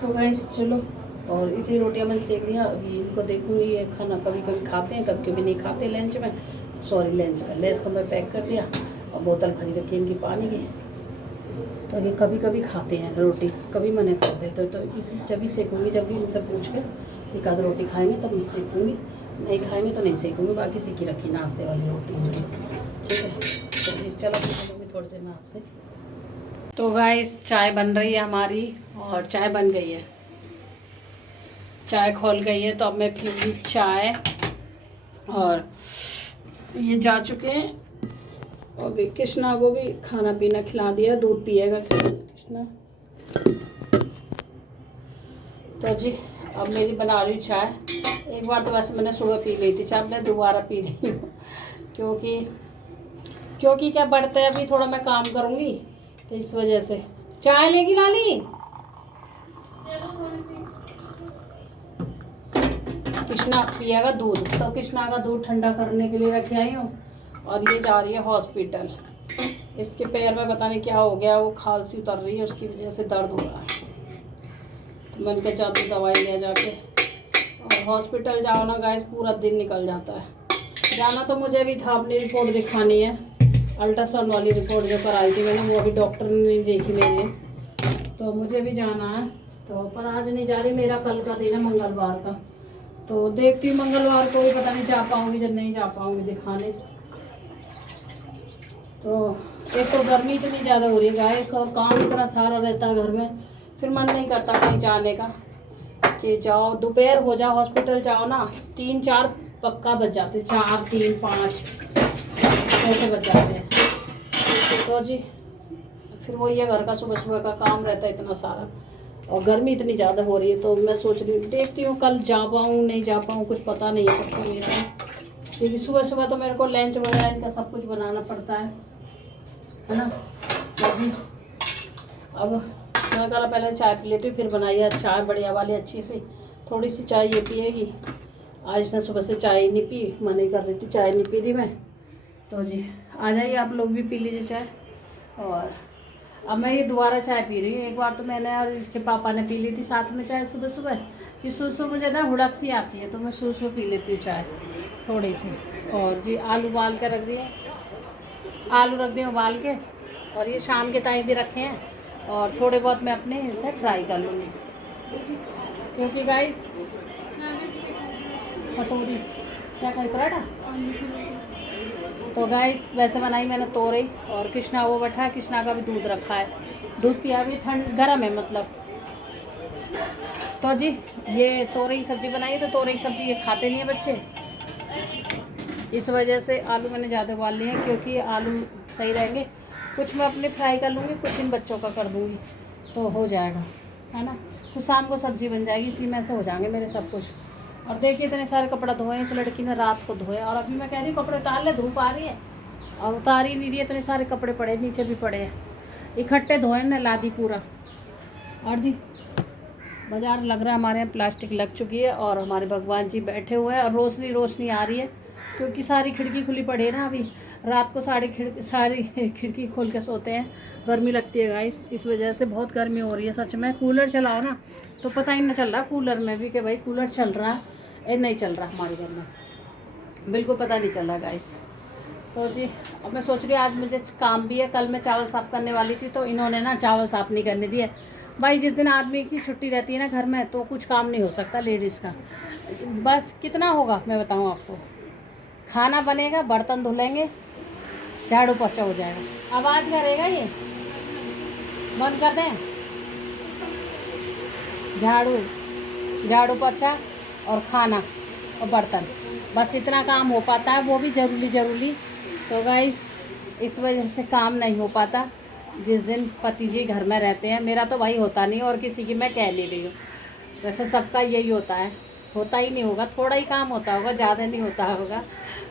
तो गाइस चलो, और इतनी रोटियां मैंने सेक दिया। अभी इनको देखूंगी, ये खाना कभी कभी खाते हैं, कभी कभी नहीं खाते लंच में। लंच में लेस तो मैं पैक कर दिया, और बोतल भरी रखी इनकी पानी की। तो ये कभी कभी खाते हैं रोटी, कभी मना कर देते। तो इस जब भी सेकूँगी, जब भी इनसे पूछ के एक आध रोटी खाएंगे तब मैं सेकूँगी, नहीं खाएंगे तो नहीं सेकूँगी। बाकी सीखी रखी नाश्ते वाली रोटी है, ठीक है। तो फिर चलो मिलूँगी थोड़ी देर में आपसे। तो गाइस चाय बन रही है हमारी, और चाय बन गई है, चाय खोल गई है। तो अब मैं पीऊँगी चाय, और ये जा चुके हैं। और भी कृष्णा को भी खाना पीना खिला दिया, दूध पिएगा कृष्णा। तो जी अब मेरी बना रही हूँ चाय। एक बार तो वैसे मैंने सुबह पी ली थी चाय, मैं दोबारा पी रही हूँ क्योंकि क्या बढ़ता है, अभी थोड़ा मैं काम करूँगी तो इस वजह से। चाय लेगी लाली? कृष्णा पिएगा दूध, तो कृष्णा का दूध ठंडा करने के लिए रखे आई हूँ। और ये जा रही है हॉस्पिटल, इसके पैर में पता नहीं क्या हो गया, वो खांसी उतर रही है, उसकी वजह से दर्द हो रहा है। तो मैंने कहा जाती दवाई लिया जाके। और हॉस्पिटल जाओ ना गाइस, पूरा दिन निकल जाता है। जाना तो मुझे भी था, अपनी रिपोर्ट दिखानी है, अल्ट्रासाउंड वाली रिपोर्ट जो कराई थी मैंने, वो अभी डॉक्टर ने नहीं देखी मेरे, तो मुझे भी जाना है। तो पर आज नहीं जा रही, मेरा कल का दिन है मंगलवार का। तो देखती हूँ मंगलवार को भी, पता नहीं जा पाऊँगी, जब नहीं जा पाऊँगी दिखाने। तो एक तो गर्मी इतनी ज़्यादा हो रही है गाइस, और काम इतना सारा रहता है घर में, फिर मन नहीं करता कहीं जाने का। कि जाओ दोपहर हो जाओ, हॉस्पिटल जाओ ना, 3-4 पक्का बज जाते, 4, 3, 5 ऐसे बज जाते हैं। तो जी फिर वो ये घर का सुबह सुबह का काम रहता है इतना सारा, और गर्मी इतनी ज़्यादा हो रही है। तो मैं सोच रही हूँ, देखती हूँ कल जा पाऊँ नहीं जा पाऊँ, कुछ पता नहीं है पक्का मेरा, क्योंकि सुबह सुबह तो मेरे को लंच वगैरह इनका सब कुछ बनाना पड़ता है ना। अभी अब मैं कहा पहले चाय पी लेती हूँ, फिर बनाई है चाय बढ़िया वाली अच्छी सी। थोड़ी सी चाय ये पिएगी, आज इसने सुबह से चाय नहीं पी, मना ही कर रही थी, चाय नहीं पी रही मैं। तो जी आ जाइए आप लोग भी पी लीजिए चाय। और अब मैं ये दोबारा चाय पी रही हूँ। एक बार तो मैंने और इसके पापा ने पी ली थी साथ में चाय सुबह सुबह। कि सुबह मुझे ना हुड़क सी आती है, तो मैं सुबह पी लेती हूँ चाय थोड़ी सी। और जी आलू उबाल के रख दिए, आलू रख दिए उबाल के। और ये शाम के टाइम भी रखे हैं, और थोड़े बहुत मैं अपने इसे फ्राई कर लूँगी, क्योंकि गाइस कटोरी क्या खाई पराठा। तो गाइस वैसे बनाई मैंने तोरई, और कृष्णा वो बैठा है, कृष्णा का भी दूध रखा है, दूध पिया भी, ठंड गर्म है मतलब। तो जी ये तोरई की सब्ज़ी बनाई, तो तोरई की सब्ज़ी ये खाते नहीं है बच्चे, इस वजह से आलू मैंने ज़्यादा उबाल लिए हैं, क्योंकि आलू सही रहेंगे। कुछ मैं अपने फ्राई कर लूँगी, कुछ इन बच्चों का कर दूँगी, तो हो जाएगा, है ना। कुछ शाम को सब्ज़ी बन जाएगी, इसी में से हो जाएंगे मेरे सब कुछ। और देखिए इतने सारे कपड़ा धोए, इस लड़की ने रात को धोए, और अभी मैं कह रही हूँ कपड़े उतार ले, धूप आ रही है और उतार ही नहीं रही है। इतने सारे कपड़े पड़े, नीचे भी पड़े हैं, इकट्ठे धोए ना, लादी पूरा। और जी बाज़ार लग रहा है हमारे यहाँ, प्लास्टिक लग चुकी है, और हमारे भगवान जी बैठे हुए हैं, और रोशनी रोशनी आ रही है, क्योंकि सारी खिड़की खुली पड़ी है ना। अभी रात को सारी खिड़की खोल के सोते हैं, गर्मी लगती है गाइस, इस वजह से बहुत गर्मी हो रही है सच में। कूलर चलाओ ना तो पता ही नहीं चल रहा कूलर में भी कि भाई कूलर चल रहा है, नहीं चल रहा हमारे घर में, बिल्कुल पता नहीं चल रहा गाइस। तो जी अब मैं सोच रही हूँ आज मुझे काम भी है, कल मैं चावल साफ़ करने वाली थी, तो इन्होंने ना चावल साफ़ नहीं करने दिए। भाई जिस दिन आदमी की छुट्टी रहती है ना घर में, तो कुछ काम नहीं हो सकता लेडीज़ का। बस कितना होगा मैं बताऊँ आपको, खाना बनेगा, बर्तन धुलेंगे, झाड़ू पोछा हो जाएगा। आवाज़ करेगा ये, बंद कर दें। झाड़ू पोछा और खाना और बर्तन, बस इतना काम हो पाता है, वो भी ज़रूरी। तो गाइस इस वजह से काम नहीं हो पाता जिस दिन पति जी घर में रहते हैं। मेरा तो भाई होता नहीं, और किसी की मैं कह नहीं रही हूँ, वैसे सबका यही होता है, होता ही नहीं होगा, थोड़ा ही काम होता होगा, ज़्यादा नहीं होता होगा।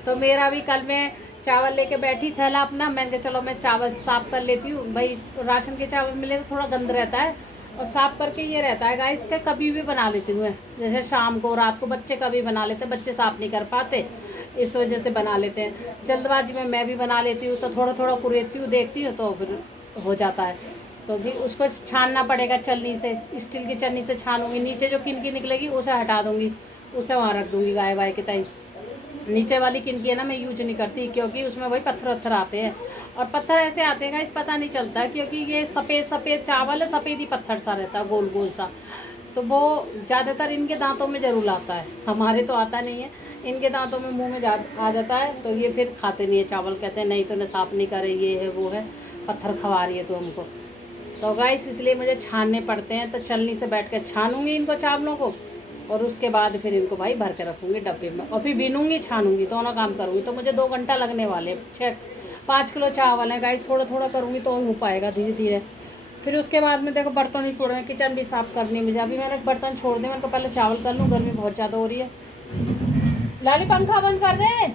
तो मेरा भी कल मैं चावल लेके बैठी थैला अपना, मैंने कहा चलो मैं चावल साफ़ कर लेती हूँ। भाई राशन के चावल मिले तो थोड़ा गंद रहता है, और साफ़ करके ये रहता है गाइस का कभी भी बना लेती हूँ मैं, जैसे शाम को रात को बच्चे कभी बना लेते, बच्चे साफ़ नहीं कर पाते, इस वजह से बना लेते हैं जल्दबाजी में। मैं भी बना लेती हूँ, तो थोड़ा थोड़ा कुरेदती हूँ, देखती हूँ, तो फिर हो जाता है। तो जी उसको छानना पड़ेगा छलनी से, स्टील की छलनी से छानूंगी, नीचे जो किनकी निकलेगी उसे हटा दूँगी, उसे वहाँ रख दूँगी गाय वाय के ताई। नीचे वाली किनकी है ना मैं यूज नहीं करती, क्योंकि उसमें वही पत्थर आते हैं, और पत्थर ऐसे आते हैं इस पता नहीं चलता, क्योंकि ये सफ़ेद चावल है, सफ़ेद ही पत्थर सा रहता है, गोल गोल सा, तो वो ज़्यादातर इनके दांतों में ज़रूर आता है, हमारे तो आता नहीं है, इनके दांतों में मुंह में आ जाता है, तो ये फिर खाते नहीं है चावल, कहते हैं नहीं तो ने साफ़ नहीं करे, ये है वो है, पत्थर खवा रही है तो हमको। तो गाइस इसलिए मुझे छानने पड़ते हैं, तो छलनी से बैठ कर छानूंगी इनको चावलों को, और उसके बाद फिर इनको भाई भर के रखूँगी डब्बे में, और फिर बीनूंगी छानूंगी, दोनों काम करूँगी। तो मुझे 2 घंटा लगने वाले, 5 किलो चावल है गाइस, थोड़ा थोड़ा करूँगी तो हो पाएगा धीरे धीरे। फिर उसके बाद में देखो बर्तन भी छोड़ने, किचन भी साफ़ करनी है मुझे। अभी मैंने बर्तन छोड़ दिए, मैंने कहा पहले चावल कर लूँ, गर्मी बहुत ज़्यादा हो रही है। लाली पंखा बंद कर दे,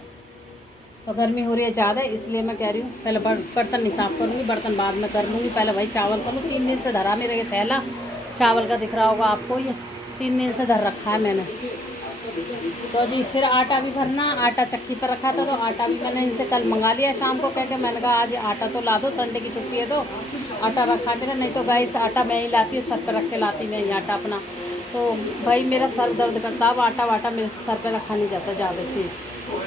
तो गर्मी हो रही है ज़्यादा, इसलिए मैं कह रही हूँ पहले बर्तन नहीं साफ़ करूँगी, बर्तन बाद में कर लूँगी, पहले भाई चावल कर लूँ। 3 दिन से धरा मेरा ये थैला चावल का, दिख रहा होगा आपको, ये 3 दिन से धर रखा है मैंने। तो जी फिर आटा भी भरना, आटा चक्की पर रखा था, तो आटा भी मैंने इनसे कल मंगा लिया शाम को, कह के मैंने कहा आज आटा तो ला दो, संडे की छुट्टी है तो आटा रखा दे, नहीं तो गाइस आटा मैं ही लाती हूँ, सर पर रख के लाती मैं ही आटा अपना। तो भाई मेरा सर दर्द करता, अब आटा वाटा मेरे से सर पर रखा नहीं जाता ज़्यादा चीज़,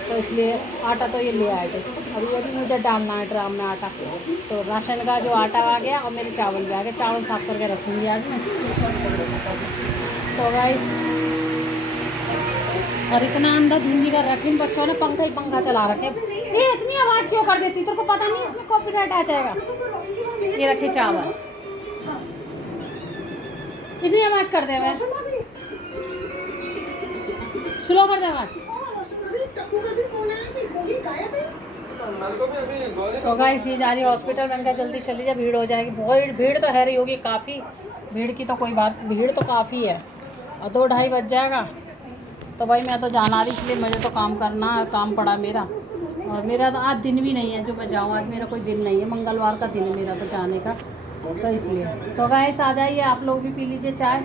तो इसलिए आटा तो ये ले आए थे। अब ये भी मुझे डालना है ड्राम में आटा, तो राशन का जो आटा आ गया और मेरे चावल भी आ गए, चावल साफ़ करके रखूँगी आज मैं। तो गाइस और इतना अंदर धुंधी कर रखी, बच्चों ने पंखा ही पंखा चला रखे, ये इतनी आवाज़ क्यों कर देती, तेरे को पता नहीं इसमें कॉपीराइट आ जाएगा। ये रखे चावल, इतनी आवाज़ कर दे, स्लो कर दे आवाज़। तो गाइस ये जा रही हॉस्पिटल, मैंने कहा जल्दी चली जा, भीड़ हो जाएगी, बहुत भीड़ तो है रही होगी काफ़ी, भीड़ की तो कोई बात, भीड़ तो काफ़ी है, और 2-2:30 बज जाएगा, तो भाई मैं तो जाना रही, इसलिए मुझे तो काम करना है, काम पड़ा मेरा, और मेरा तो आज दिन भी नहीं है जो मैं जाऊँ, आज मेरा कोई दिन नहीं है, मंगलवार का दिन है मेरा तो जाने का, तो इसलिए। तो गाइस आ जाइए आप लोग भी पी लीजिए चाय।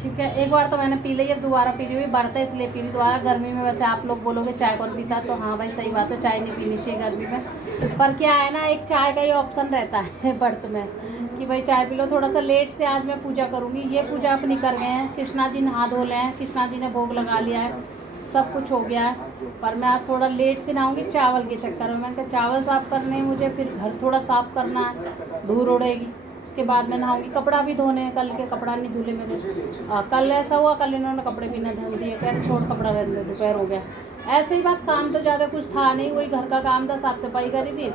ठीक है, एक बार तो मैंने पी ली है, दोबारा पी रही हुई बढ़ता है इसलिए पी रही दोबारा। गर्मी में वैसे आप लोग बोलोगे चाय कौन पीता, तो हाँ भाई सही बात है, चाय नहीं पीनी चाहिए गर्मी में। पर क्या है ना, एक चाय का ही ऑप्शन रहता है बर्त में कि भाई चाय पी लो। थोड़ा सा लेट से आज मैं पूजा करूँगी। ये पूजा अपनी कर गए हैं, कृष्णा जी नहा धो लें हैं, कृष्णा जी ने भोग लगा लिया है, सब कुछ हो गया है। पर मैं आज थोड़ा लेट से नहाऊंगी चावल के चक्कर में। मैंने कहा चावल साफ़ करने हैं मुझे, फिर घर थोड़ा साफ़ करना है, धूल उड़ेगी, उसके बाद मैं नहाऊंगी। कपड़ा भी धोने हैं, कल के कपड़ा नहीं धुले मेरे। कल ऐसा हुआ, कल इन्होंने कपड़े भी ना धो दिए, कह रहे छोड़ कपड़ा रहने दे, दोपहर हो गया। ऐसे ही बस काम तो ज़्यादा कुछ था नहीं, वही घर का काम था, साफ सफाई करी थी,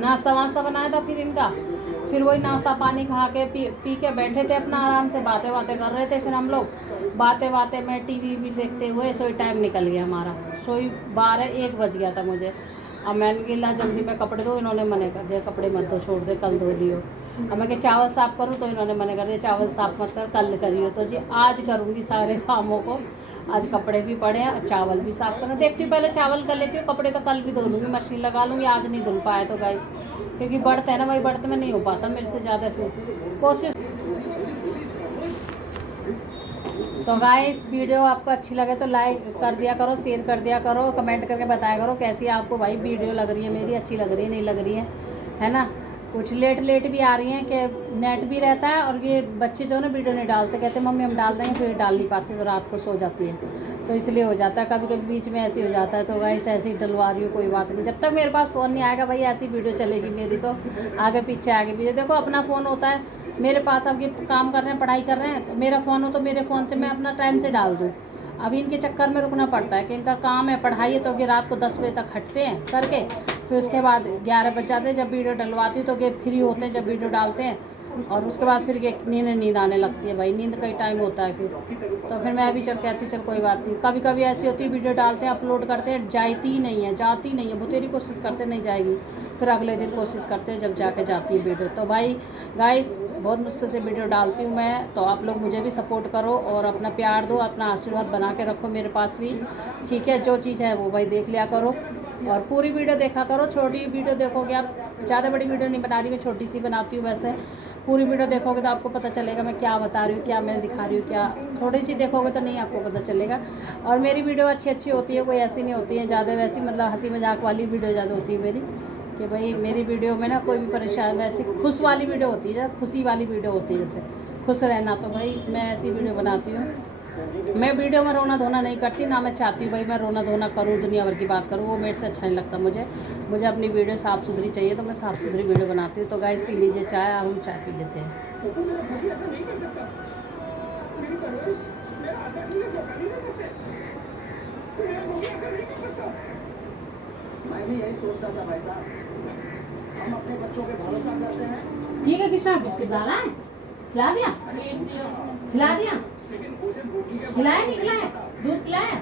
नाश्ता वास्ता बनाया था फिर इनका, फिर वही नाश्ता पानी खा के पी के बैठे थे अपना आराम से, बातें बातें कर रहे थे। फिर हम लोग बातें बातें में टीवी भी देखते हुए सोई टाइम निकल गया हमारा, सोई 12-1 बज गया था मुझे। अब मैंने गिला जल्दी में कपड़े धो, इन्होंने मना कर दिया कपड़े मत धो, छोड़ दे कल धो लियो। अब मैं कि चावल साफ़ करूँ, तो इन्होंने मना कर दिया चावल साफ़ मत कर, कल करियो। तो जी आज करूँगी सारे कामों को, आज कपड़े भी पड़े हैं और चावल भी साफ़ करना। देखती हूँ पहले चावल कर लेती हूँ, कपड़े तो कल भी धो लूँगी, मशीन लगा लूँगी। आज नहीं धुल पाए तो गाइस, क्योंकि बढ़त है ना, वही बढ़त में नहीं हो पाता मेरे से ज़्यादा, फिर कोशिश। तो गाइस वीडियो आपको अच्छी लगे तो लाइक कर दिया करो, शेयर कर दिया करो, कमेंट करके बताया करो कैसी आपको भाई वीडियो लग रही है, मेरी अच्छी लग रही है नहीं लग रही है ना। कुछ लेट भी आ रही हैं कि नेट भी रहता है, और ये बच्चे जो है ना वीडियो नहीं डालते, कहते मम्मी हम डाल देंगे, फिर डाल नहीं पाते तो रात को सो जाती है, तो इसलिए हो जाता है कभी कभी बीच में ऐसे हो जाता है। तो गाइस ऐसे ही डलवा रही हूँ, कोई बात नहीं, जब तक मेरे पास फ़ोन नहीं आएगा भाई ऐसी वीडियो चलेगी मेरी, तो आगे पीछे देखो अपना फ़ोन होता है मेरे पास। अब ये काम कर रहे हैं, पढ़ाई कर रहे हैं, तो मेरा फ़ोन हो तो मेरे फ़ोन से मैं अपना टाइम से डाल दूँ। अब इनके चक्कर में रुकना पड़ता है कि इनका काम है पढ़ाई है, तो ये रात को 10 बजे तक हटते हैं करके, फिर उसके बाद 11 बज जाते हैं जब वीडियो डलवाती हूँ, तो ये फ्री होते हैं जब वीडियो डालते हैं, और उसके बाद फिर ये नींद आने लगती है भाई, नींद का ही टाइम होता है फिर। तो फिर मैं भी चल कहती चल कोई बात नहीं। कभी कभी ऐसी होती है वीडियो डालते हैं, अपलोड करते हैं, जाती नहीं है, बतेरी कोशिश करते नहीं जाएगी, फिर अगले दिन कोशिश करते हैं जब जाके जाती है वीडियो। तो भाई गाइस बहुत मुश्किल से वीडियो डालती हूँ मैं, तो आप लोग मुझे भी सपोर्ट करो और अपना प्यार दो, अपना आशीर्वाद बना के रखो मेरे पास भी, ठीक है। जो चीज़ है वो भाई देख लिया करो और पूरी वीडियो देखा करो। छोटी वीडियो देखोगे आप, ज़्यादा बड़ी वीडियो नहीं बना रही मैं, छोटी सी बनाती हूँ वैसे। पूरी वीडियो देखोगे तो आपको पता चलेगा मैं क्या बता रही हूँ, क्या मैं दिखा रही हूँ, क्या थोड़ी सी देखोगे तो नहीं आपको पता चलेगा। और मेरी वीडियो अच्छी होती है, कोई ऐसी नहीं होती है ज़्यादा वैसी, मतलब हंसी मजाक वाली वीडियो ज़्यादा होती है मेरी, कि भाई मेरी वीडियो में ना कोई भी परेशान, वैसी खुश वाली वीडियो होती है, खुशी वाली वीडियो होती है, जैसे खुश रहना, तो भाई मैं ऐसी वीडियो बनाती हूँ। मैं वीडियो में रोना धोना नहीं करती, ना मैं चाहती हूँ भाई मैं रोना धोना करूँ, दुनिया भर की बात करूँ, वो मेरे से अच्छा नहीं लगता मुझे अपनी वीडियो साफ़ सुथरी चाहिए, तो मैं साफ़ सुथरी वीडियो बनाती हूँ। तो गाइस पी लीजिए चाय, हम चाय पी लेते हैं। मैं भी यही सोचता था भाई साहब, हम अपने बच्चों पे भरोसा करते हैं। ठीक है कृष्णा, बिस्किट डाला है, खिला दिया, खिलाया नहीं खिलाया, दूध पिलाया,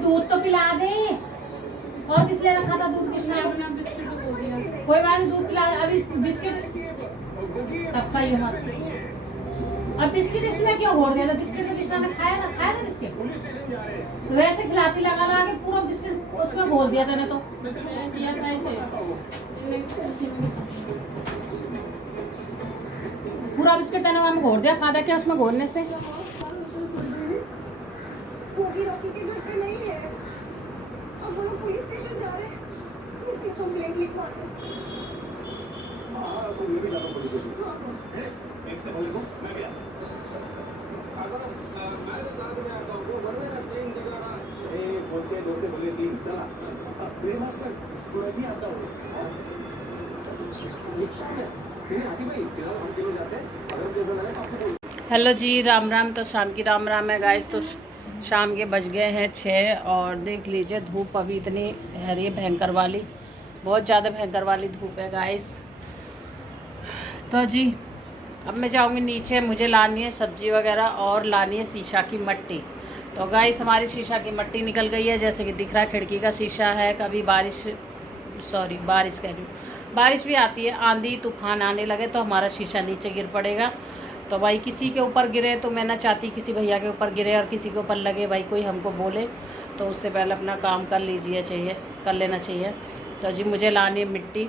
दूध तो पिला दे, और किसने रखा था दूध कृष्णा, कोई बात नहीं दूध पिला, अभी बिस्किट टप्पा ही मत, अब बिस्किट इसमें क्यों घोर दिया था, बिस्किट तो कृष्णा ने खाया था बिस्किट, वैसे खिलाती लगा के पूरा बिस्किट उसमें घोल दिया था, तो दिया था ऐसे पूरा बिस्किट मैंने वहाँ में घोर दिया, फायदा क्या उसमें घोरने से। रोकी के घर पे नहीं है, अब वो लोग पुलिस स्टेशन जा रहे हैं, इसकी कंप्लेंट लिखवा दो। हाँ, तो मैं भी जाता हूँ पुलिस स्टेशन। एक से बोले को मैं भी आता हूँ। मैं तो साथ में आता हूँ, वो बोले ना 3 जगह, एक बोल के 2 से बोले 3, चला मेरे पास पर पूरा नहीं आता हूँ। हेलो जी, राम राम। तो शाम की राम राम है गाइस। तो शाम के बज गए हैं 6 और देख लीजिए धूप अभी इतनी है रही है भयंकर वाली, बहुत ज़्यादा भयंकर वाली धूप है गाइस। तो जी अब मैं जाऊंगी नीचे, मुझे लानी है सब्जी वगैरह और लानी है शीशा की मट्टी। तो गाइस हमारी शीशा की मट्टी निकल गई है, जैसे कि दिख रहा है खिड़की का शीशा है। कभी बारिश कह रही हूँ, बारिश भी आती है, आंधी तूफान आने लगे तो हमारा शीशा नीचे गिर पड़ेगा। तो भाई किसी के ऊपर गिरे तो मैं ना चाहती किसी भैया के ऊपर गिरे और किसी के ऊपर लगे, भाई कोई हमको बोले, तो उससे पहले अपना काम कर लेना चाहिए। तो जी मुझे लानी है मिट्टी,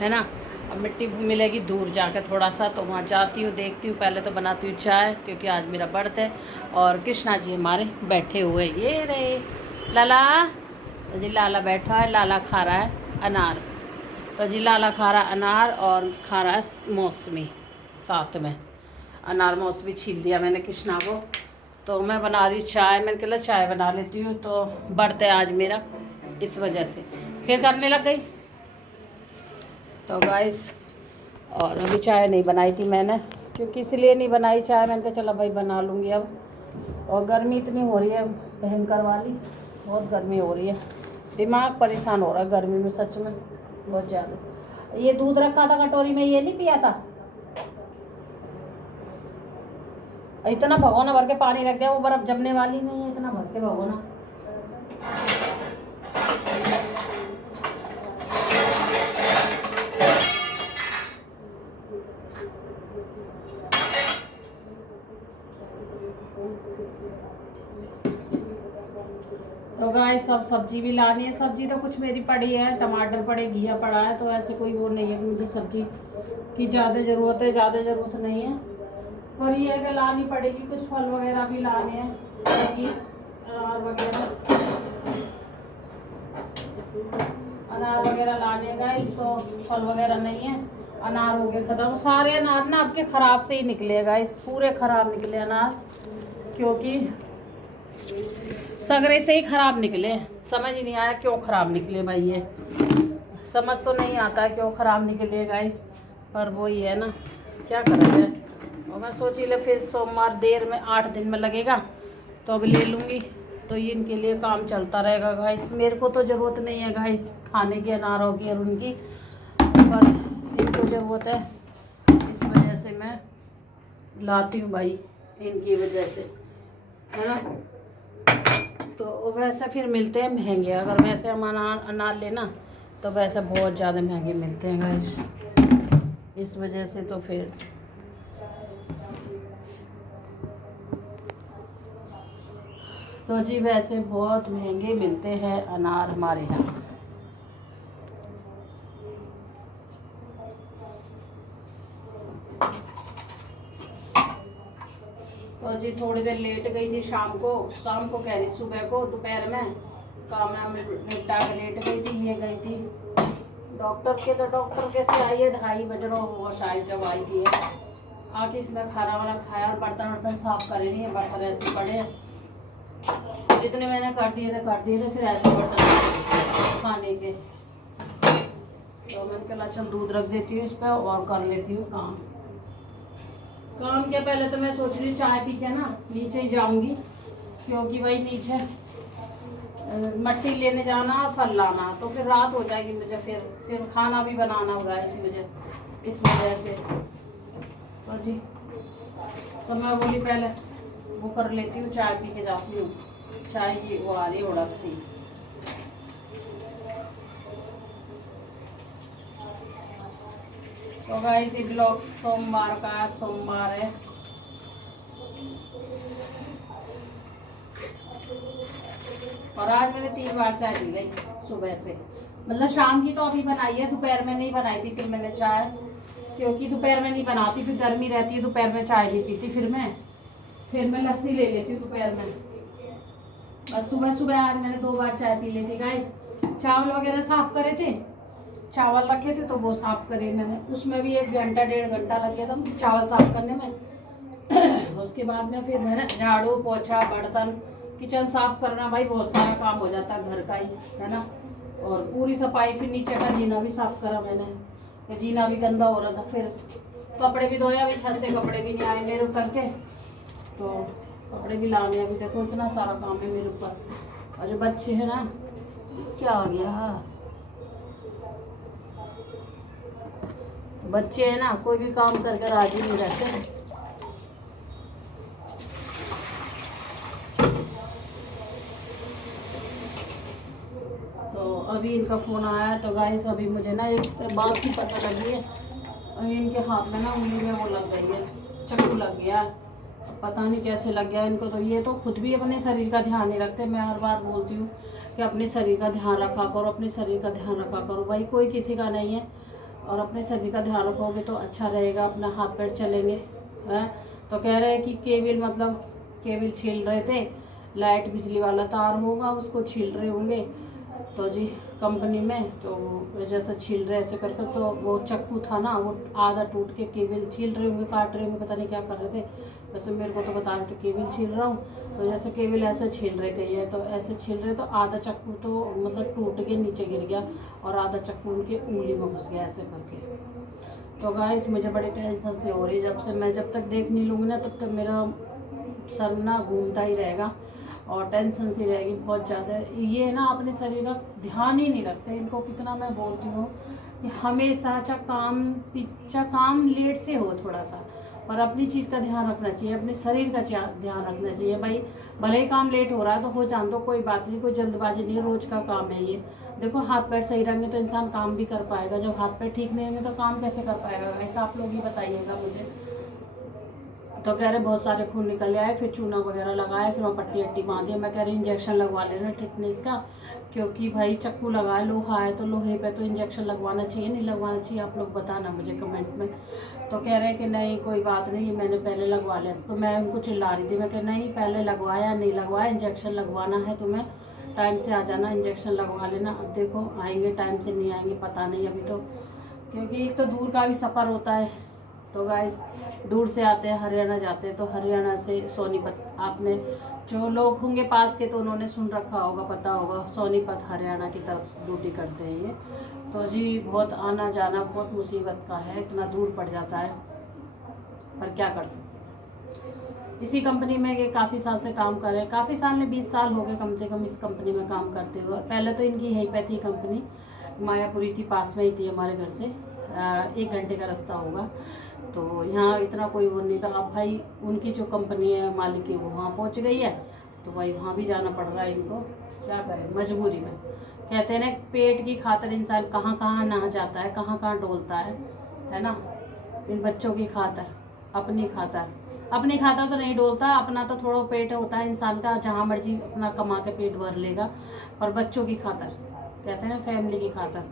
है ना। अब मिट्टी मिलेगी दूर जाकर थोड़ा सा, तो वहाँ जाती हूँ, देखती हूँ। पहले तो बनाती हूँ चाय, क्योंकि आज मेरा बर्थ है। और कृष्णा जी हमारे बैठे हुए, ये रहे लाला। तो जी लाला बैठा है, लाला खा रहा है अनार। तो जी लाला खा रहा है अनार और खा रहा है मौसमी साथ में। अनार मौसमी छील दिया मैंने कृष्णा को। तो मैं बना रही हूँ चाय। मैंने कहा चाय बना लेती हूँ, तो बर्थ है आज मेरा, इस वजह से फिर करने लग गई। तो गाइस, और अभी चाय नहीं बनाई थी मैंने, क्योंकि इसलिए नहीं बनाई चाय, मैंने कहा चलो भाई बना लूँगी अब। और गर्मी इतनी हो रही है भयंकर वाली, बहुत गर्मी हो रही है, दिमाग परेशान हो रहा है गर्मी में सच में बहुत ज़्यादा। ये दूध रखा था कटोरी में, ये नहीं पिया था, इतना भगोना भर के पानी रख दिया, वो बर्फ जमने वाली नहीं है, इतना भर के भगोना। तो गाइस सब सब्जी भी लानी है। सब्जी तो कुछ मेरी पड़ी है, टमाटर पड़े, घिया पड़ा है, तो ऐसे कोई वो नहीं है कि मुझे सब्जी की ज़्यादा ज़रूरत है, ज़्यादा ज़रूरत नहीं है। पर ये है कि लानी पड़ेगी, कुछ फल वगैरह भी लाने हैं, अनार वगैरह लाने गाइस। तो फल वगैरह नहीं है, अनार हो गए ख़त्म सारे। अनार ना आपके ख़राब से ही निकले गाइस, पूरे ख़राब निकले अनार, क्योंकि सगरे से ही ख़राब निकले। समझ ही नहीं आया क्यों ख़राब निकले भाई, ये समझ तो नहीं आता है क्यों ख़राब निकले गाइस, पर वो ही है ना, क्या करा जाए। और मैं सोची ले फिर सोमवार देर में 8 दिन में लगेगा, तो अब ले लूँगी, तो ये इनके लिए काम चलता रहेगा गाइस। मेरे को तो ज़रूरत नहीं है गाइस खाने की अनारों की और उनकी, पर इनको ज़रूरत है, इस वजह से मैं लाती हूँ भाई, इनकी वजह से, है ना। तो वैसे फिर मिलते हैं महंगे, अगर वैसे हम अनार लेना तो वैसे बहुत ज़्यादा महंगे मिलते हैं गाइस, इस वजह से। तो फिर तो जी वैसे बहुत महंगे मिलते हैं अनार हमारे यहाँ। तो जी थोड़ी देर लेट गई थी शाम को कह रही सुबह को, दोपहर में काम में निपटा के लेट गई थी। ये गई थी डॉक्टर के, तो डॉक्टर के से आई है 2:30 बज रहा वो शायद जब आई थी। आके इसने खाना वाना खाया और बर्तन वर्तन साफ करे नहीं है, बर्तन ऐसे पड़े हैं, जितने मैंने कर दिए थे फिर ऐसे बर्तन खाने के। तो मैंने कहा चल दूध रख देती हूँ इस पर और कर लेती हूँ काम के। पहले तो मैं सोच रही चाय पी के ना नीचे ही जाऊंगी, क्योंकि भाई नीचे मट्टी लेने जाना, फल लाना, तो फिर रात हो जाएगी मुझे, फिर खाना भी बनाना होगा इस वजह से। तो जी तो मैं बोली पहले वो कर लेती हूँ, चाय पी के जाती हूँ। चाय की वो आ रही उड़क सी। तो गाइस ये ब्लॉग सोमवार का, सोमवार है। और आज मैंने 3 बार चाय पी गई सुबह से, मतलब शाम की तो अभी बनाई है, दोपहर में नहीं बनाई थी फिर मैंने चाय, क्योंकि दोपहर में नहीं बनाती, फिर गर्मी रहती है, दोपहर में चाय नहीं पीती, फिर मैं लस्सी ले लेती हूँ दोपहर में। और सुबह आज मैंने 2 बार चाय पी ली थी गाइस। चावल वगैरह साफ करे थे, चावल रखे थे तो वो साफ करे मैंने, उसमें भी 1 घंटा 1.5 घंटा लग गया था चावल साफ करने में। उसके बाद में फिर मैंने झाड़ू पोछा बर्तन किचन साफ करना, भाई बहुत सारा काम हो जाता है घर का ही, है ना। और पूरी सफाई, फिर नीचे का जीना भी साफ करा मैंने, जीना भी गंदा हो रहा था, फिर कपड़े भी धोया, अभी छत से कपड़े भी नहीं आए मेरे ऊपर के, तो कपड़े भी लाने, अभी देखो इतना सारा काम है मेरे ऊपर। और जो बच्चे हैं ना, क्या आ गया, बच्चे हैं ना, कोई भी काम करके राजी नहीं रहते। तो अभी इनका फ़ोन आया है, तो गाइस अभी मुझे ना एक बात की पता लगी है, अभी इनके हाथ में ना उंगली में वो लग गई है, चाकू लग गया, पता नहीं कैसे लग गया इनको। तो ये तो खुद भी अपने शरीर का ध्यान नहीं रखते। मैं हर बार बोलती हूँ कि अपने शरीर का ध्यान रखा करो, अपने शरीर का ध्यान रखा करो भाई, कोई किसी का नहीं है। और अपने शरीर का ध्यान रखोगे तो अच्छा रहेगा, अपना हाथ पैर चलेंगे हैं। तो कह रहे हैं कि केबिल मतलब केबिल छील रहे थे, लाइट बिजली वाला तार होगा उसको छील रहे होंगे तो जी कंपनी में, तो जैसे छील रहे ऐसे करके, तो वो चक्कू था ना वो आधा टूट के केबिल छील रहे होंगे, काट रहे होंगे, पता नहीं क्या कर रहे थे। वैसे मेरे को तो बता रहे थे केबिल छील रहा हूँ, तो जैसे केबिल ऐसे छील रहे कही है, तो ऐसे छील रहे तो आधा चक्कू तो मतलब टूट के नीचे गिर गया और आधा चक्कू उनकी उंगली में घुस गया ऐसे करके। तो गाइस मुझे बड़ी टेंशन से हो रही है, जब तक देख नहीं लूँगी ना तब तक मेरा सर ना घूमता ही रहेगा और टेंशन सी रहेगी बहुत ज़्यादा। ये ना अपने शरीर का ध्यान ही नहीं रखते, इनको कितना मैं बोलती हूँ कि हमेशा चाहे काम लेट से हो थोड़ा सा, पर अपनी चीज़ का ध्यान रखना चाहिए, अपने शरीर का ध्यान रखना चाहिए। भाई भले ही काम लेट हो रहा है तो हो जान दो, कोई बात नहीं, कोई जल्दबाजी नहीं है, रोज़ का काम है ये। देखो हाथ पैर सही रहेंगे तो इंसान काम भी कर पाएगा, जब हाथ पैर ठीक नहीं होंगे तो काम कैसे कर पाएगा, ऐसा आप लोग ही बताइएगा मुझे। तो कह रहे बहुत सारे खून निकल आए, फिर चूना वगैरह लगाए, फिर वहाँ पट्टी वट्टी बांधी। मैं कह रही इंजेक्शन लगवा लेना टिटनेस का, क्योंकि भाई चक्कू लगाए, लोहा है तो लोहे पे तो इंजेक्शन लगवाना चाहिए नहीं लगवाना चाहिए, आप लोग बताना मुझे कमेंट में। तो कह रहे हैं कि नहीं कोई बात नहीं, मैंने पहले लगवा लिया। तो मैं उनको चिल्ला रही थी, मैं कह नहीं पहले लगवाया नहीं लगवाया, इंजेक्शन लगवाना है तुम्हें टाइम से आ जाना, इंजेक्शन लगवा लेना। अब देखो आएंगे टाइम से नहीं आएंगे पता नहीं अभी तो, क्योंकि एक तो दूर का भी सफ़र होता है। तो गाइस दूर से आते हैं, हरियाणा जाते हैं, तो हरियाणा से सोनीपत, आपने जो लोग होंगे पास के तो उन्होंने सुन रखा होगा, पता होगा, सोनीपत हरियाणा की तरफ ड्यूटी करते हैं ये। तो जी बहुत आना जाना बहुत मुसीबत का है, इतना दूर पड़ जाता है, पर क्या कर सकते हैं। इसी कंपनी में ये काफ़ी साल से काम कर रहे हैं, काफ़ी साल में 20 साल हो गए कम से कम इस कंपनी में काम करते हुए। पहले तो इनकी यहीं पे थी कंपनी, मायापुरी थी, पास में ही थी हमारे घर से, 1 घंटे का रास्ता होगा। तो यहाँ इतना कोई वो नहीं था। अब भाई उनकी जो कंपनी है मालिक की वो वहाँ पहुँच गई है, तो भाई वहाँ भी जाना पड़ रहा है इनको, क्या करें मजबूरी में। कहते हैं ना पेट की खातिर इंसान कहाँ कहाँ ना जाता है, कहाँ कहाँ डोलता है ना। इन बच्चों की खातिर, अपनी खातिर तो नहीं डोलता, अपना तो थोड़ा पेट होता है इंसान का, जहाँ मर्जी अपना कमा के पेट भर लेगा, पर बच्चों की खातिर, कहते हैं ना फैमिली की खातिर,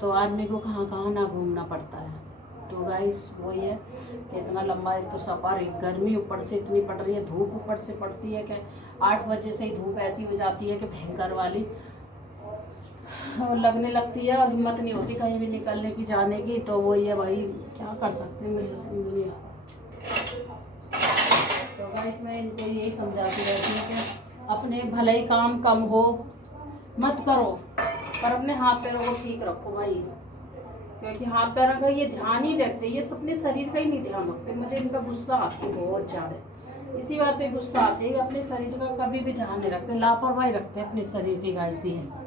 तो आदमी को कहाँ कहाँ ना घूमना पड़ता है। तो गाइस वही है कि इतना लंबा एक तो सफ़र, गर्मी ऊपर से इतनी पड़ रही है, धूप ऊपर से पड़ती है कि 8 बजे से ही धूप ऐसी हो जाती है कि भयंकर वाली लगने लगती है और हिम्मत नहीं होती कहीं भी निकलने की जाने की। तो वही है भाई, क्या कर सकते हैं, मुझे तो गाइस मैं इनको यही समझाती रहती हूँ कि अपने भले ही काम कम हो मत करो, पर अपने हाथ पैरों को ठीक रखो भाई, क्योंकि हाथ पैरों का ये ध्यान ही रखते, ये अपने शरीर का ही नहीं ध्यान रखते। मुझे इनका गुस्सा आती है बहुत ज़्यादा, इसी बात पे गुस्सा आती है, अपने शरीर का कभी भी ध्यान नहीं रखते, लापरवाही रखते हैं अपने शरीर की। गाइस ही है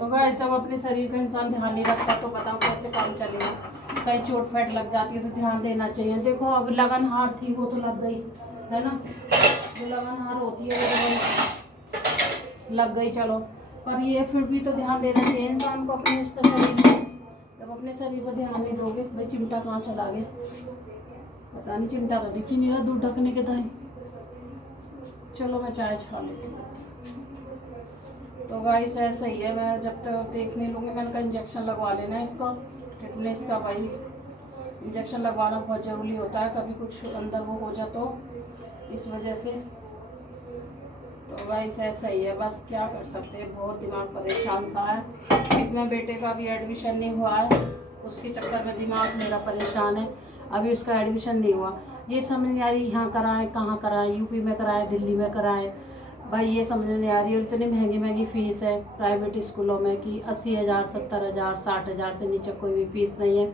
तो गाइस जब अपने शरीर का इंसान ध्यान नहीं रखता तो बताओ कैसे काम चलेगा। कहीं चोट फैट लग जाती है तो ध्यान देना चाहिए। देखो अब लगनहार थी वो तो लग गई है ना, जो लगनहार होती है वो तो लग गई चलो, पर ये फिर भी तो ध्यान देना चाहिए इंसान को अपने शरीर पर। जब अपने शरीर पर ध्यान नहीं दोगे, भाई चिमटा कहाँ चला गया पता नहीं, चिमटा तो दिख ही नहीं रहा दूध ढकने के दाएं। चलो मैं चाय छा लेती हूँ। तो गाइस ऐसा ही है, मैं जब तक देख नहीं लूँगी, मैंने कहा इंजेक्शन लगवा लेना इसको टिटनेस का। भाई इंजेक्शन लगवाना बहुत ज़रूरी होता है, कभी कुछ अंदर वो हो जाए तो इस वजह से। तो गाइस ऐसा ही है, बस क्या कर सकते हैं, बहुत दिमाग परेशान सा है। इसमें बेटे का भी एडमिशन नहीं हुआ है, उसके चक्कर में दिमाग मेरा परेशान है, अभी उसका एडमिशन नहीं हुआ। ये समझ नहीं आ रही यहाँ कराएं कहाँ कराएं, यूपी में कराएं दिल्ली में कराएं, भाई ये समझ नहीं आ रही। और इतनी महंगी महंगी फ़ीस है प्राइवेट स्कूलों में कि 80,000 70,000 60,000 से नीचे कोई भी फ़ीस नहीं है।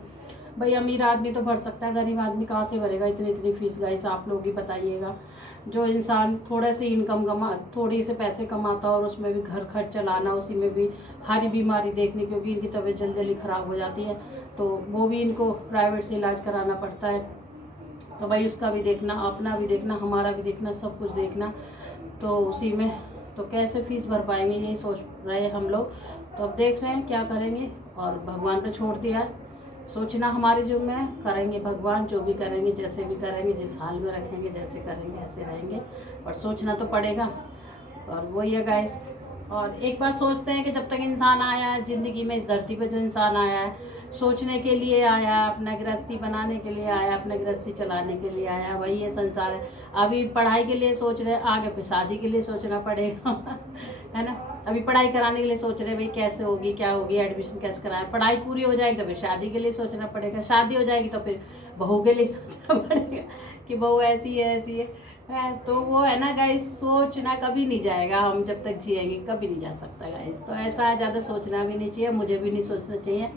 भाई अमीर आदमी तो भर सकता है, गरीब आदमी कहाँ से भरेगा इतनी इतनी फ़ीस। गाइस आप लोग ही बताइएगा, जो इंसान थोड़े से थोड़ी से पैसे कमाता और उसमें भी घर खर्च चलाना, उसी में भी हरी बीमारी देखनी, क्योंकि इनकी तबीयत जल्दी जल्दी ख़राब हो जाती है, तो वो भी इनको प्राइवेट से इलाज कराना पड़ता है। तो भाई उसका भी देखना, अपना भी देखना, हमारा भी देखना, सब कुछ देखना, तो उसी में तो कैसे फ़ीस भर पाएंगे यही सोच रहे हैं हम लोग। तो अब देख रहे हैं क्या करेंगे, और भगवान पे छोड़ दिया है सोचना हमारे जो में करेंगे भगवान, जो भी करेंगे, जैसे भी करेंगे, जिस हाल में रखेंगे, जैसे करेंगे ऐसे रहेंगे, और सोचना तो पड़ेगा। और वही है गाइस। और एक बार सोचते हैं कि जब तक इंसान आया है ज़िंदगी में, इस धरती पे जो इंसान आया है सोचने के लिए आया, अपना गृहस्थी बनाने के लिए आया, अपना गृहस्थी चलाने के लिए आया, वही ये संसार है। अभी पढ़ाई के लिए सोच रहे हैं, आगे फिर शादी के लिए सोचना पड़ेगा है ना। अभी पढ़ाई कराने के लिए सोच रहे हैं भाई कैसे होगी, क्या होगी, एडमिशन कैसे कराएं, पढ़ाई पूरी हो जाएगी तो फिर शादी के लिए सोचना पड़ेगा, शादी हो जाएगी तो फिर बहू के लिए सोचना पड़ेगा कि बहू ऐसी है ऐसी है। तो वो है ना गाइस, सोचना कभी नहीं जाएगा, हम जब तक जिएंगे कभी नहीं जा सकता गाइस। तो ऐसा ज़्यादा सोचना भी नहीं चाहिए, मुझे भी नहीं सोचना चाहिए,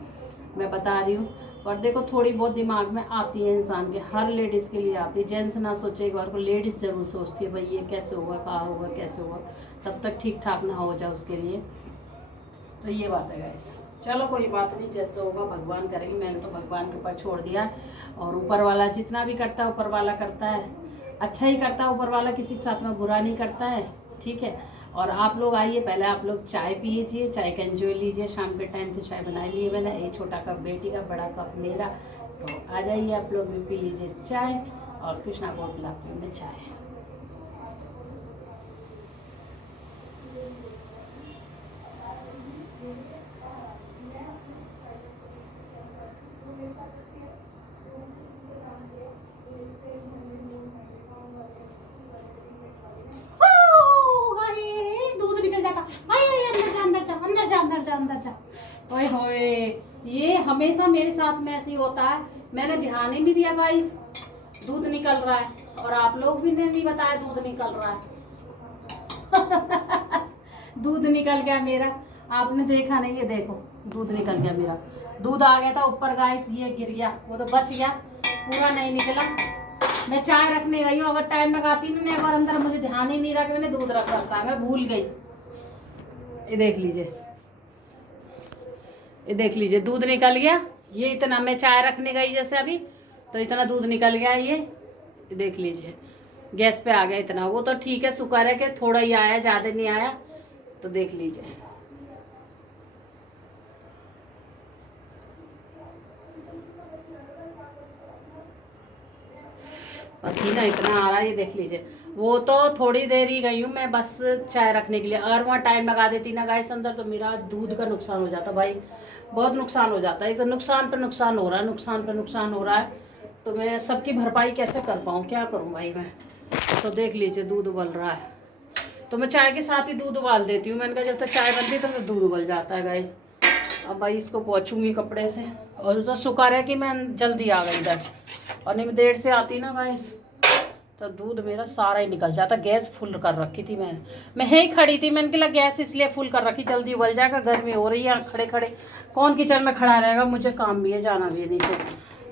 मैं बता रही हूँ। और देखो थोड़ी बहुत दिमाग में आती है इंसान के, हर लेडीज़ के लिए आती है। जेंट्स ना सोचे एक बार को, लेडीज़ ज़रूर सोचती है भाई ये कैसे होगा, कहाँ होगा, कैसे होगा, तब तक ठीक ठाक ना हो जाए उसके लिए। तो ये बात है गाइस। चलो कोई बात नहीं, जैसे होगा भगवान करेंगे, मैंने तो भगवान के ऊपर छोड़ दिया। और ऊपर वाला जितना भी करता है ऊपर वाला करता है, अच्छा ही करता है ऊपर वाला, किसी के साथ में बुरा नहीं करता है, ठीक है। और आप लोग आइए, पहले आप लोग चाय पीजिए, चाय का एंजॉय लीजिए। शाम के टाइम तो चाय बना लिए मैंने, एक छोटा कप बेटी का, बड़ा कप मेरा। तो आ जाइए आप लोग भी पी लीजिए चाय, और कृष्णा को पिलाती हूँ मैं चाय। दूध निकल जाता, अंदर जा। ओए होए, ये हमेशा मेरे साथ में ऐसे ही होता है, मैंने ध्यान ही नहीं दिया गाइस, दूध निकल रहा है। और आप लोग भी ने नहीं बताया दूध निकल रहा है दूध निकल गया मेरा, आपने देखा नहीं, ये देखो दूध निकल गया मेरा। दूध आ गया था ऊपर गाइस, ये गिर गया, वो तो बच गया, पूरा नहीं निकला। मैं चाय रखने गई हूँ, अगर टाइम लगाती नहीं एक बार अंदर, मुझे ध्यान ही नहीं रहा कि मैंने दूध रख रखा है, मैं भूल गई। ये देख लीजिए, ये देख लीजिए दूध निकल गया। ये इतना, मैं चाय रखने गई जैसे अभी, तो इतना दूध निकल गया। ये देख लीजिए गैस पे आ गया इतना, वो तो ठीक है, शुक्र है कि थोड़ा ही आया, ज़्यादा नहीं आया। तो देख लीजिए, पसीना इतना आ रहा है, ये देख लीजिए। वो तो थोड़ी देर ही गई हूँ मैं बस चाय रखने के लिए, अगर वहाँ टाइम लगा देती ना गाइस अंदर, तो मेरा दूध का नुकसान हो जाता भाई, बहुत नुकसान हो जाता है। तो नुकसान पे नुकसान हो रहा है, नुकसान पे नुकसान हो रहा है, तो मैं सबकी भरपाई कैसे कर पाऊँ, क्या करूँ भाई मैं। तो देख लीजिए दूध उबल रहा है, तो मैं चाय के साथ ही दूध उबाल देती हूँ। मैंने कहा जब तक चाय बनती है तो फिर दूध उबल जाता है गाइस। अब भाई इसको पोंछूंगी कपड़े से, और तो शुक्र है कि मैं जल्दी आ गई इधर, और नहीं देर से आती ना गाइस तो दूध मेरा सारा ही निकल जाता। गैस फुल कर रखी थी मैं ही खड़ी थी, मैंने कहा गैस इसलिए फुल कर रखी, जल्दी उबल जाएगा, गर्मी हो रही है, खड़े खड़े कौन किचन में खड़ा रहेगा, मुझे काम भी है, जाना भी है नीचे।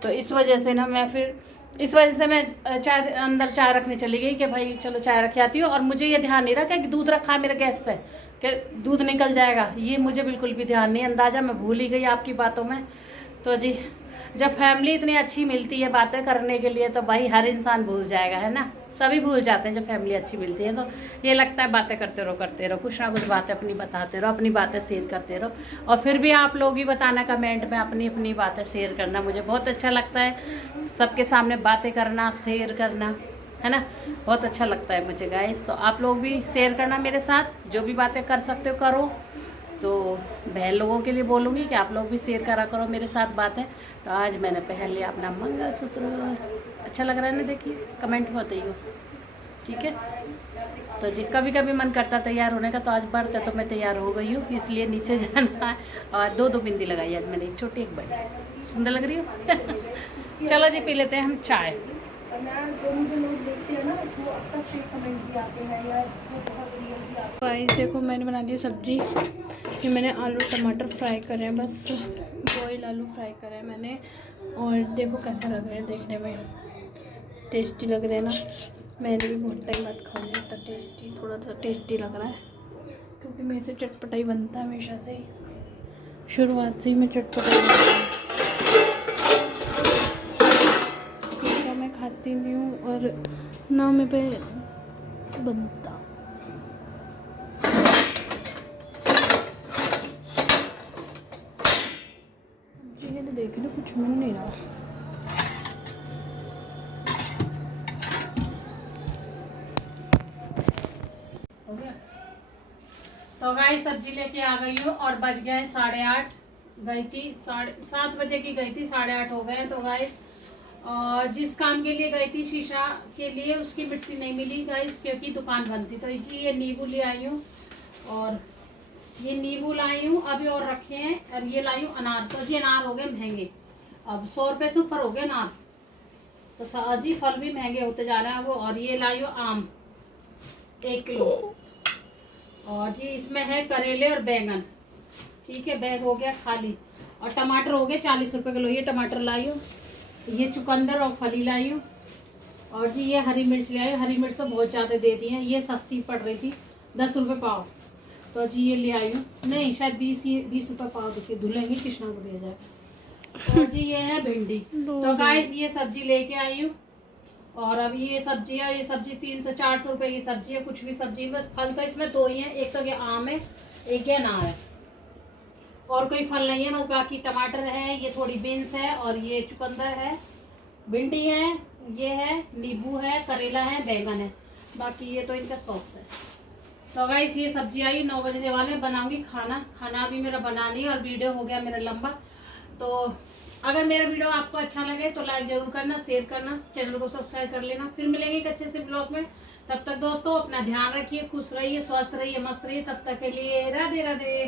तो इस वजह से ना मैं फिर, इस वजह से मैं चाय अंदर चाय रखने चली गई कि भाई चलो चाय रख आती हूँ। और मुझे ये ध्यान नहीं रहा कि दूध रखा है मेरे गैस पे कि दूध निकल जाएगा, ये मुझे बिल्कुल भी ध्यान नहीं, अंदाज़ा मैं भूल ही गई आपकी बातों में। तो जी जब फैमिली इतनी अच्छी मिलती है बातें करने के लिए, तो भाई हर इंसान भूल जाएगा, है ना, सभी भूल जाते हैं जब फैमिली अच्छी मिलती है। तो ये लगता है बातें करते रहो, कुछ ना कुछ बातें अपनी बताते रहो, अपनी बातें शेयर करते रहो। और फिर भी आप लोग ही बताना कमेंट में, अपनी अपनी बातें शेयर करना, मुझे बहुत अच्छा लगता है सबके सामने बातें करना, शेयर करना, है ना, बहुत अच्छा लगता है मुझे गाइस। तो आप लोग भी शेयर करना मेरे साथ, जो भी बातें कर सकते हो करो। तो बहन लोगों के लिए बोलूँगी कि आप लोग भी शेयर करा करो मेरे साथ बातें। तो आज मैंने पहन लिया अपना मंगलसूत्र, अच्छा लग रहा है ना, देखिए कमेंट में बताइए, ठीक है। तो जी कभी कभी मन करता तैयार होने का, तो आज बर्थ है तो मैं तैयार हो गई हूँ, इसलिए नीचे जाना है। और दो बिंदी लगाई आज मैंने, एक छोटी एक बड़ी, सुंदर लग रही हूँ चलो जी पी लेते हैं हम चाय। गाइस देखो मैंने बना दी सब्जी, ये मैंने आलू टमाटर फ्राई करे हैं, बस बॉयल आलू फ्राई करे हैं मैंने। और देखो कैसा लग रहा है, देखने में टेस्टी लग रहे हैं ना। मैंने भी बहुत टाइम बाद खाऊंगी, इतना टेस्टी, थोड़ा सा टेस्टी लग रहा है, क्योंकि मेरे से चटपटा ही बनता है हमेशा से ही, शुरुआत से ही मैं चटपटा ही बनता है, मैं खाती नहीं हूँ और ना मैं पे बनता। सब्जी है तो देख रही, कुछ मिल नहीं रहा। हो गया। तो गाइस सब्जी लेके आ गई हूँ और बज गए 8:30। गई थी 7:30 बजे की गई थी, 8:30 हो गए। तो गाइस जिस काम के लिए गई थी शीशा के लिए, उसकी मिट्टी नहीं मिली गाइस, क्योंकि दुकान बंद थी। तो जी ये नींबू ले आई हूँ, और ये नींबू लाई हूँ अभी और रखे हैं। और ये लाई हूँ अनार। तो जी अनार हो गए महंगे, अब 100 रुपये से ऊपर हो गए अनार। तो जी फल भी महंगे होते जा रहे हैं वो। और ये लाई हूँ आम 1 किलो। और जी इसमें है करेले और बैंगन, ठीक है, बैग हो गया खाली। और टमाटर हो गए 40 रुपये किलो, ये टमाटर लाई हूँ। ये चुकंदर और फली लाई हूँ। और जी ये हरी मिर्च ले आई हूँ। हरी मिर्च तो बहुत ज़्यादा दे दी है, ये सस्ती पड़ रही थी 10 रुपये पाव। तो जी ये ले आई हूँ, नहीं शायद 20 रुपये पाव। देखिए धुलेंगी, कृष्णा को दिया जाए। और जी ये है भिंडी। तो गाइस ये सब्जी लेके आई हूँ। और अब ये सब्जी है, ये सब्जी 300-400 रुपये की सब्जी है, कुछ भी सब्जी है। बस फल तो इसमें 2 ही है, एक तो ये आम है, एक ये अनार है, और कोई फल नहीं है। बस बाकी टमाटर है, ये थोड़ी बीन्स है, और ये चुकंदर है, भिंडी है, ये है नींबू है, करेला है, बैंगन है। बाकी ये तो इनका सॉक्स है। तो गाइस ये सब्जी आई 9 बजने वाले, बनाऊंगी खाना। खाना अभी मेरा बना नहीं, और वीडियो हो गया मेरा लंबा। तो अगर मेरा वीडियो आपको अच्छा लगे तो लाइक जरूर करना, शेयर करना, चैनल को सब्सक्राइब कर लेना। फिर मिलेंगे एक अच्छे से ब्लॉग में। तब तक दोस्तों अपना ध्यान रखिए, खुश रहिए, स्वस्थ रहिए, मस्त रहिए। तब तक के लिए राधे राधे।